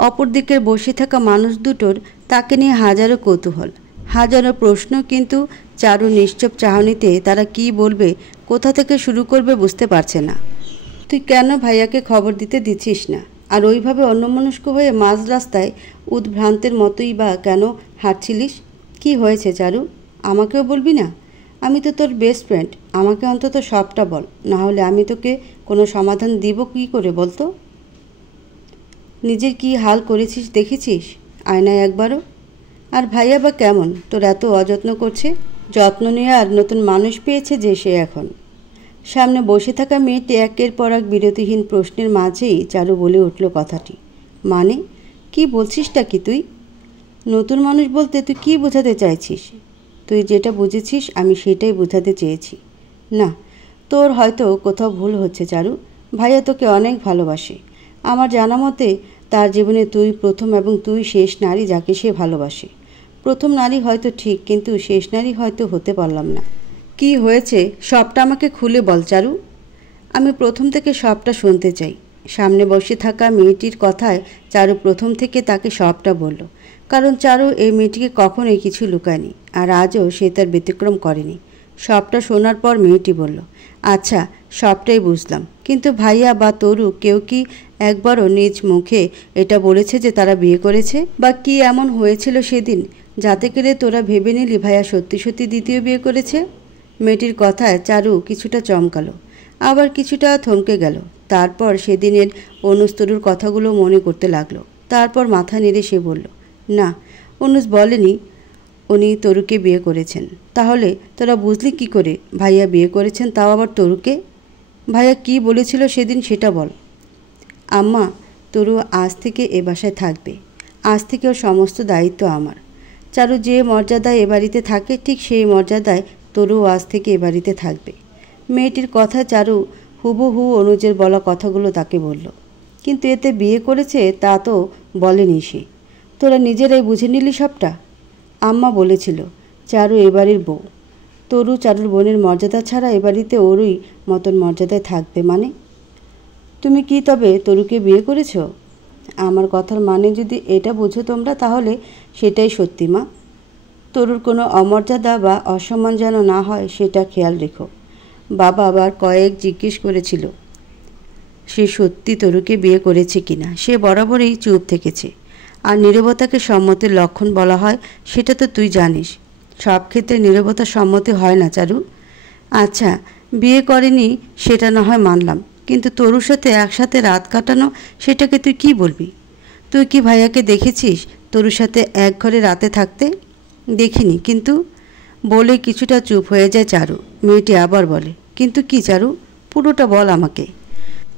অপর দিকের বসে থাকা মানুষ দুটোর তাকে নিয়ে হাজারো কৌতূহল, হাজারো প্রশ্ন, কিন্তু চারু নিশ্চুপ চাহনিতে তারা কি বলবে, কোথা থেকে শুরু করবে বুঝতে পারছে না। তুই কেন ভাইয়াকে খবর দিতে দিচ্ছিস না? আর ওইভাবে অন্যমনস্ক হয়ে মাঝ রাস্তায় উদ্ভ্রান্তের মতোই বা কেন হাঁটছিলিস? কি হয়েছে চারু? আমাকেও বলবি না? আমি তো তোর বেস্ট ফ্রেন্ড। আমাকে অন্তত সবটা বল, না হলে আমি তোকে কোনো সমাধান দিব কী করে বলতো? নিজের কি হাল করেছিস দেখেছিস আয়নায় একবারও? আর ভাইয়া বা কেমন তোর এত অযত্ন করছে? যত্ন নিয়ে আর নতুন মানুষ পেয়েছে যে সে এখন। সামনে বসে থাকা মেয়েটি একের পর এক বিরতিহীন প্রশ্নের মাঝেই চারু বলে উঠল কথাটি। মানে কি বলছিসটা কি তুই? নতুন মানুষ বলতে তুই কি বোঝাতে চাইছিস? তুই যেটা বুঝেছিস আমি সেটাই বোঝাতে চেয়েছি। না, তোর হয়তো কোথাও ভুল হচ্ছে চারু। ভাইয়া তোকে অনেক ভালোবাসে। আমার জানা মতে তার জীবনে তুই প্রথম এবং তুই শেষ নারী যাকে সে ভালোবাসে। প্রথম নারী হয়তো ঠিক, কিন্তু শেষ নারী হয়তো হতে পারলাম না। কি হয়েছে সবটা আমাকে খুলে বল চারু। আমি প্রথম থেকে সবটা শুনতে চাই। সামনে বসে থাকা মেয়েটির কথায় চারু প্রথম থেকে তাকে সবটা বলল, কারণ চারু এই মেয়েটিকে কখনোই কিছু লুকায়নি, আর আজও সে তার ব্যতিক্রম করেনি। সবটা শোনার পর মেয়েটি বলল, আচ্ছা সবটাই বুঝলাম, কিন্তু ভাইয়া বা তরু কেউ কি একবারও নিজ মুখে এটা বলেছে যে তারা বিয়ে করেছে? বা কি এমন হয়েছিল সেদিন যাতে করে তোরা ভেবে নিলি ভাইয়া সত্যি সত্যি দ্বিতীয় বিয়ে করেছে? মেয়েটির কথায় চারু কিছুটা চমকালো, আবার কিছুটা থমকে গেল। তারপর সেদিনের অনুজ তরুর কথাগুলো মনে করতে লাগলো। তারপর মাথা নেড়ে সে বলল, না, অনুজ বলেনি উনি তরুকে বিয়ে করেছেন। তাহলে তোরা বুঝলি কি করে ভাইয়া বিয়ে করেছেন, তাও আবার তরুকে? ভাইয়া কি বলেছিল সেদিন সেটা বল। আম্মা, তরু আজ থেকে এ বাসায় থাকবে। আজ থেকে ওর সমস্ত দায়িত্ব আমার। চারু যে মর্যাদায় এ বাড়িতে থাকে ঠিক সেই মর্যাদায় তরু আজ থেকে এ বাড়িতে থাকবে। মেয়েটির কথা চারু হুবহু অনুজের বলা কথাগুলো তাকে বলল, কিন্তু এতে বিয়ে করেছে তা তো বলেনি সে। তোরা নিজেরাই বুঝে নিলি সবটা। আম্মা বলেছিল চারু এ বাড়ির বউ। তরু চারুর বোনের মর্যাদা ছাড়া এ বাড়িতে ওরই মতন মর্যাদায় থাকবে মানে? তুমি কি তবে তরুকে বিয়ে করেছ? আমার কথার মানে যদি এটা বুঝো তোমরা, তাহলে সেটাই সত্যি মা। তরুর কোনো অমর্যাদা বা অসম্মান যেন না হয় সেটা খেয়াল রেখো। বাবা আবার কয়েক জিজ্ঞেস করেছিল সে সত্যি তরুকে বিয়ে করেছে কিনা। সে বরাবরই চুপ থেকেছে। আর নীরবতাকে সম্মতির লক্ষণ বলা হয় সেটা তো তুই জানিস। সব ক্ষেত্রে নীরবতা সম্মতি হয় না চারু। আচ্ছা, বিয়ে করেনি সেটা না হয় মানলাম, কিন্তু তরুর সাথে একসাথে রাত কাটানো সেটাকে তুই কি বলবি? তুই কি ভাইয়াকে দেখেছিস তরুর সাথে এক ঘরে রাতে থাকতে? দেখিনি, কিন্তু বলে কিছুটা চুপ হয়ে যায় চারু। মেয়েটি আবার বলে, কিন্তু কি চারু, পুরোটা বল আমাকে।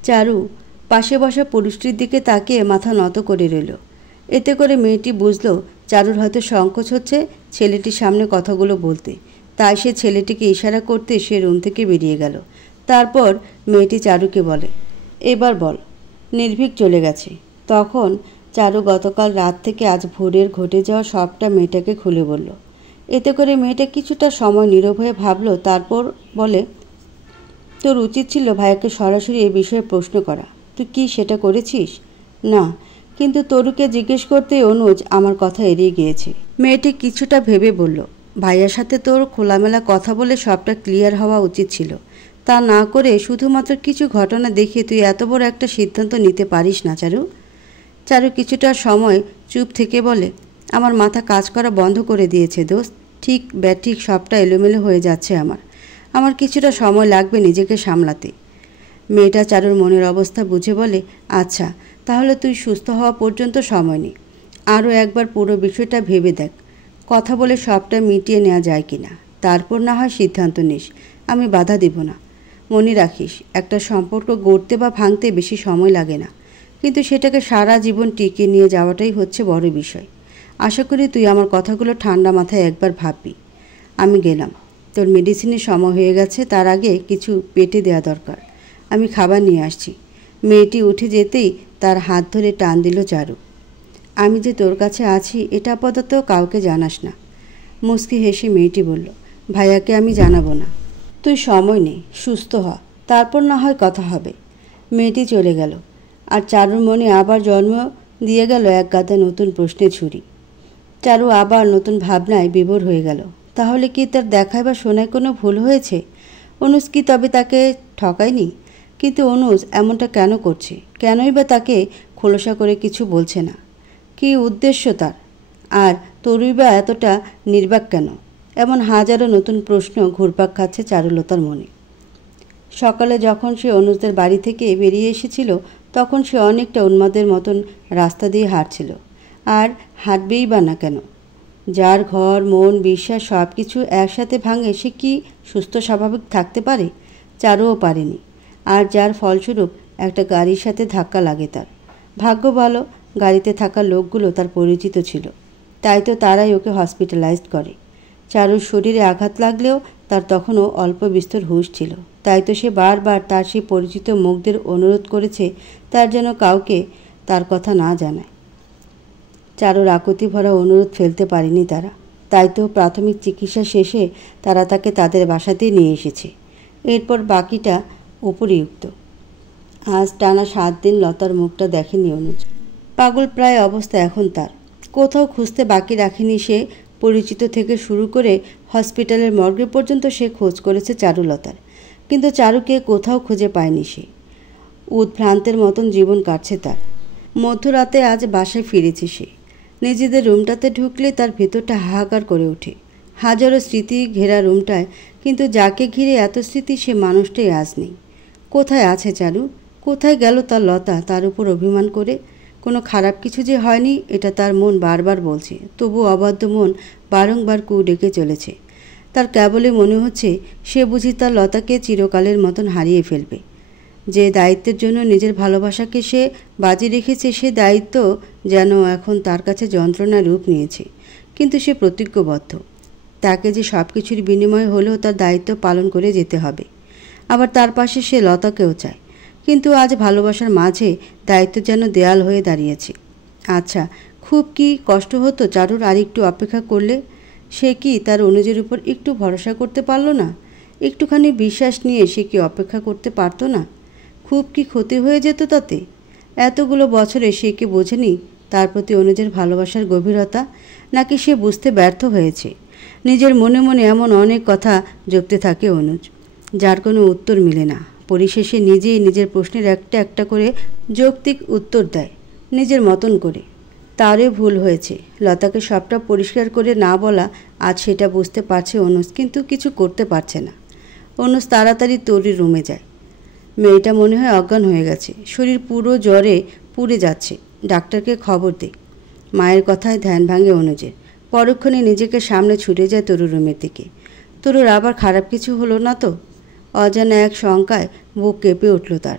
চারু পাশে বসা পুরুষটির দিকে তাকিয়ে মাথা নত করে রইল। এতে করে মেয়েটি বুঝল চারুর হয়তো সংকোচ হচ্ছে ছেলেটির সামনে কথাগুলো বলতে, তাই সে ছেলেটিকে ইশারা করতে সে রুম থেকে বেরিয়ে গেল। তারপর মেয়েটি চারুকে বলে, এবার বল। নির্ভীক চলে গেছে। তখন চারু গতকাল রাত থেকে আজ ভোরের ঘটে যাওয়া সবটা মেয়েটাকে খুলে বলল। এতে করে মেয়েটা কিছুটা সময় নীরব হয়ে ভাবল, তারপর বলে, তোর উচিত ছিল ভাইয়াকে সরাসরি এ বিষয়ে প্রশ্ন করা। তুই কি সেটা করেছিস? না, কিন্তু তরুকে জিজ্ঞেস করতেই অনুজ আমার কথা এড়িয়ে গিয়েছে। মেয়েটি কিছুটা ভেবে বলল, ভাইয়ার সাথে তোর খোলামেলা কথা বলে সবটা ক্লিয়ার হওয়া উচিত ছিল। তা না করে শুধুমাত্র কিছু ঘটনা দেখিয়ে তুই এত বড় একটা সিদ্ধান্ত নিতে পারিস না চারু। চারু কিছুটা সময় চুপ থেকে বলে, আমার মাথা কাজ করা বন্ধ করে দিয়েছে দোস্ত। ঠিক ব্যাঠিক সবটা এলোমেলো হয়ে যাচ্ছে আমার কিছুটা সময় লাগবে নিজেকে সামলাতে। মেয়েটা চারুর মনের অবস্থা বুঝে বলে, আচ্ছা তাহলে তুই সুস্থ হওয়া পর্যন্ত সময় নে। আরও একবার পুরো বিষয়টা ভেবে দেখ, কথা বলে সবটা মিটিয়ে নেওয়া যায় কি না, তারপর না হয় সিদ্ধান্ত নিস। আমি বাধা দেব না। মনে রাখিস, একটা সম্পর্ক গড়তে বা ভাঙতে বেশি সময় লাগে না, কিন্তু সেটাকে সারা জীবন টিকিয়ে নিয়ে যাওয়াটাই হচ্ছে বড় বিষয়। আশা করি তুই আমার কথাগুলো ঠান্ডা মাথায় একবার ভাববি। আমি গেলাম, তোর মেডিসিনের সময় হয়ে গেছে, তার আগে কিছু পেটে দেওয়া দরকার। আমি খাবার নিয়ে আসছি। মেয়েটি উঠে যেতেই তার হাত ধরে টান দিল চারু। আমি যে তোর কাছে আছি এটা আপাতত কাউকে জানাস না। মুচকি হেসে মেয়েটি বলল, ভাইয়াকে আমি জানাবো না। তুই সময় নে, সুস্থ হ, তারপর না হয় কথা হবে। মেয়েটি চলে গেল, আর চারুর মনে আবার জন্ম দিয়ে গেল এক গাদা নতুন প্রশ্নের ছুরি। চারু আবার নতুন ভাবনায় বিভোর হয়ে গেল। তাহলে কি তার দেখায় বা শোনায় কোনো ভুল হয়েছে? অনুজ কি তবে তাকে ঠকায়নি? কিন্তু অনুজ এমনটা কেন করছে? কেনই বা তাকে খোলসা করে কিছু বলছে না? কি উদ্দেশ্য তার? আর তরুই বা এতটা নির্বাক কেন? এমন হাজারো নতুন প্রশ্ন ঘুরপাক খাচ্ছে চারুলতার মনে। সকালে যখন সে অনুজদের বাড়ি থেকে বেরিয়ে এসেছিল তখন সে অনেকটা উন্মাদের মতন রাস্তা দিয়ে হাঁটছিল। আর হাঁটবেই বা না কেন? যার ঘর, মন, বিশ্বাস সব কিছু একসাথে ভাঙে সে কি সুস্থ স্বাভাবিক থাকতে পারে? চারুও পারেনি। আর যার ফলস্বরূপ একটা গাড়ির সাথে ধাক্কা লাগে তার। ভাগ্য ভালো, গাড়িতে থাকা লোকগুলো তার পরিচিত ছিল, তাই তো তারাই ওকে হসপিটালাইজড করে। চারুর শরীরে আঘাত লাগলেও তার তখনও অল্প বিস্তর হুঁশ ছিল, তাই তো সে বারবার তার সেই পরিচিত মুখদের অনুরোধ করেছে তার যেন কাউকে তার কথা না জানায়। চারুর আকুতি ভরা অনুরোধ ফেলতে পারেনি তারা, তাই তো প্রাথমিক চিকিৎসা শেষে তারা তাকে তাদের বাসাতেই নিয়ে এসেছে। এরপর বাকিটা উপরিউক্ত। আজ টানা 7 দিন লতার মুখটা দেখেনি অনুজ। পাগল প্রায় অবস্থা এখন তার। কোথাও খুঁজতে বাকি রাখেনি সে। পরিচিত থেকে শুরু করে হসপিটালের মর্গে পর্যন্ত সে খোঁজ করেছে চারুলতার, কিন্তু চারুকে কোথাও খুঁজে পায়নি সে। উদ্ভ্রান্তের মতন জীবন কাটছে তার। মধ্যরাতে আজ বাসায় ফিরেছে সে। নিজেদের রুমটাতে ঢুকলে তার ভেতরটা হাহাকার করে ওঠে। হাজারো স্মৃতি ঘেরা রুমটায়, কিন্তু যাকে ঘিরে এত স্মৃতি সে মানুষটাই আজ নেই। কোথায় আছে চারু? কোথায় গেল তার লতা তার উপর অভিমান করে? কোনো খারাপ কিছু যে হয়নি এটা তার মন বারবার বলছে, তবু অবাধ্য মন বারংবার কু ডেকে চলেছে। তার কেবলই মনে হচ্ছে সে বুঝি তার লতাকে চিরকালের মতন হারিয়ে ফেলবে। যে দায়িত্বের জন্য নিজের ভালোবাসাকে সে বাজি রেখেছে সে দায়িত্ব যেন এখন তার কাছে যন্ত্রণার রূপ নিয়েছে। কিন্তু সে প্রতিজ্ঞবদ্ধ, তাকে যে সব কিছুর বিনিময়ে হলেও তার দায়িত্ব পালন করে যেতে হবে। আবার তার পাশে সে লতাকেও চায়, কিন্তু আজ ভালোবাসার মাঝে দায়িত্ব যেন দেয়াল হয়ে দাঁড়িয়েছে। আচ্ছা, খুব কি কষ্ট হতো চারুর আর একটু অপেক্ষা করলে? সে কি তার অনুজের উপর একটু ভরসা করতে পারল না? একটুখানি বিশ্বাস নিয়ে সে কি অপেক্ষা করতে পারত না? খুব কি ক্ষতি হয়ে যেত তাতে? এতগুলো বছরে সে কি বোঝেনি তার প্রতি অনুজের ভালোবাসার গভীরতা? নাকি সে বুঝতে ব্যর্থ হয়েছে? নিজের মনে মনে এমন অনেক কথা জপতে থাকে অনুজ, যার কোনো উত্তর মিলে না। পরিশেষে নিজেই নিজের প্রশ্নের একটা একটা করে যৌক্তিক উত্তর দেয় নিজের মতন করে। তারও ভুল হয়েছে। লতাকে সবটা পরিষ্কার করে না বলা আজ সেটা বুঝতে পারছে অনুজ, কিন্তু কিছু করতে পারছে না। অনুজ তাড়াতাড়ি তরুর রুমে যায়। মেয়েটা মনে হয় অজ্ঞান হয়ে গেছে, শরীর পুরো জ্বরে পুড়ে যাচ্ছে। ডাক্তারকে খবর দে। মায়ের কথায় ধ্যান ভাঙে অনুজের। পরক্ষণে নিজেকে সামনে ছুটে যায় তরুর রুমের দিকে। তরুর আবার খারাপ কিছু হলো না তো? অজানা এক শঙ্কায় বুক কেঁপে উঠল তার।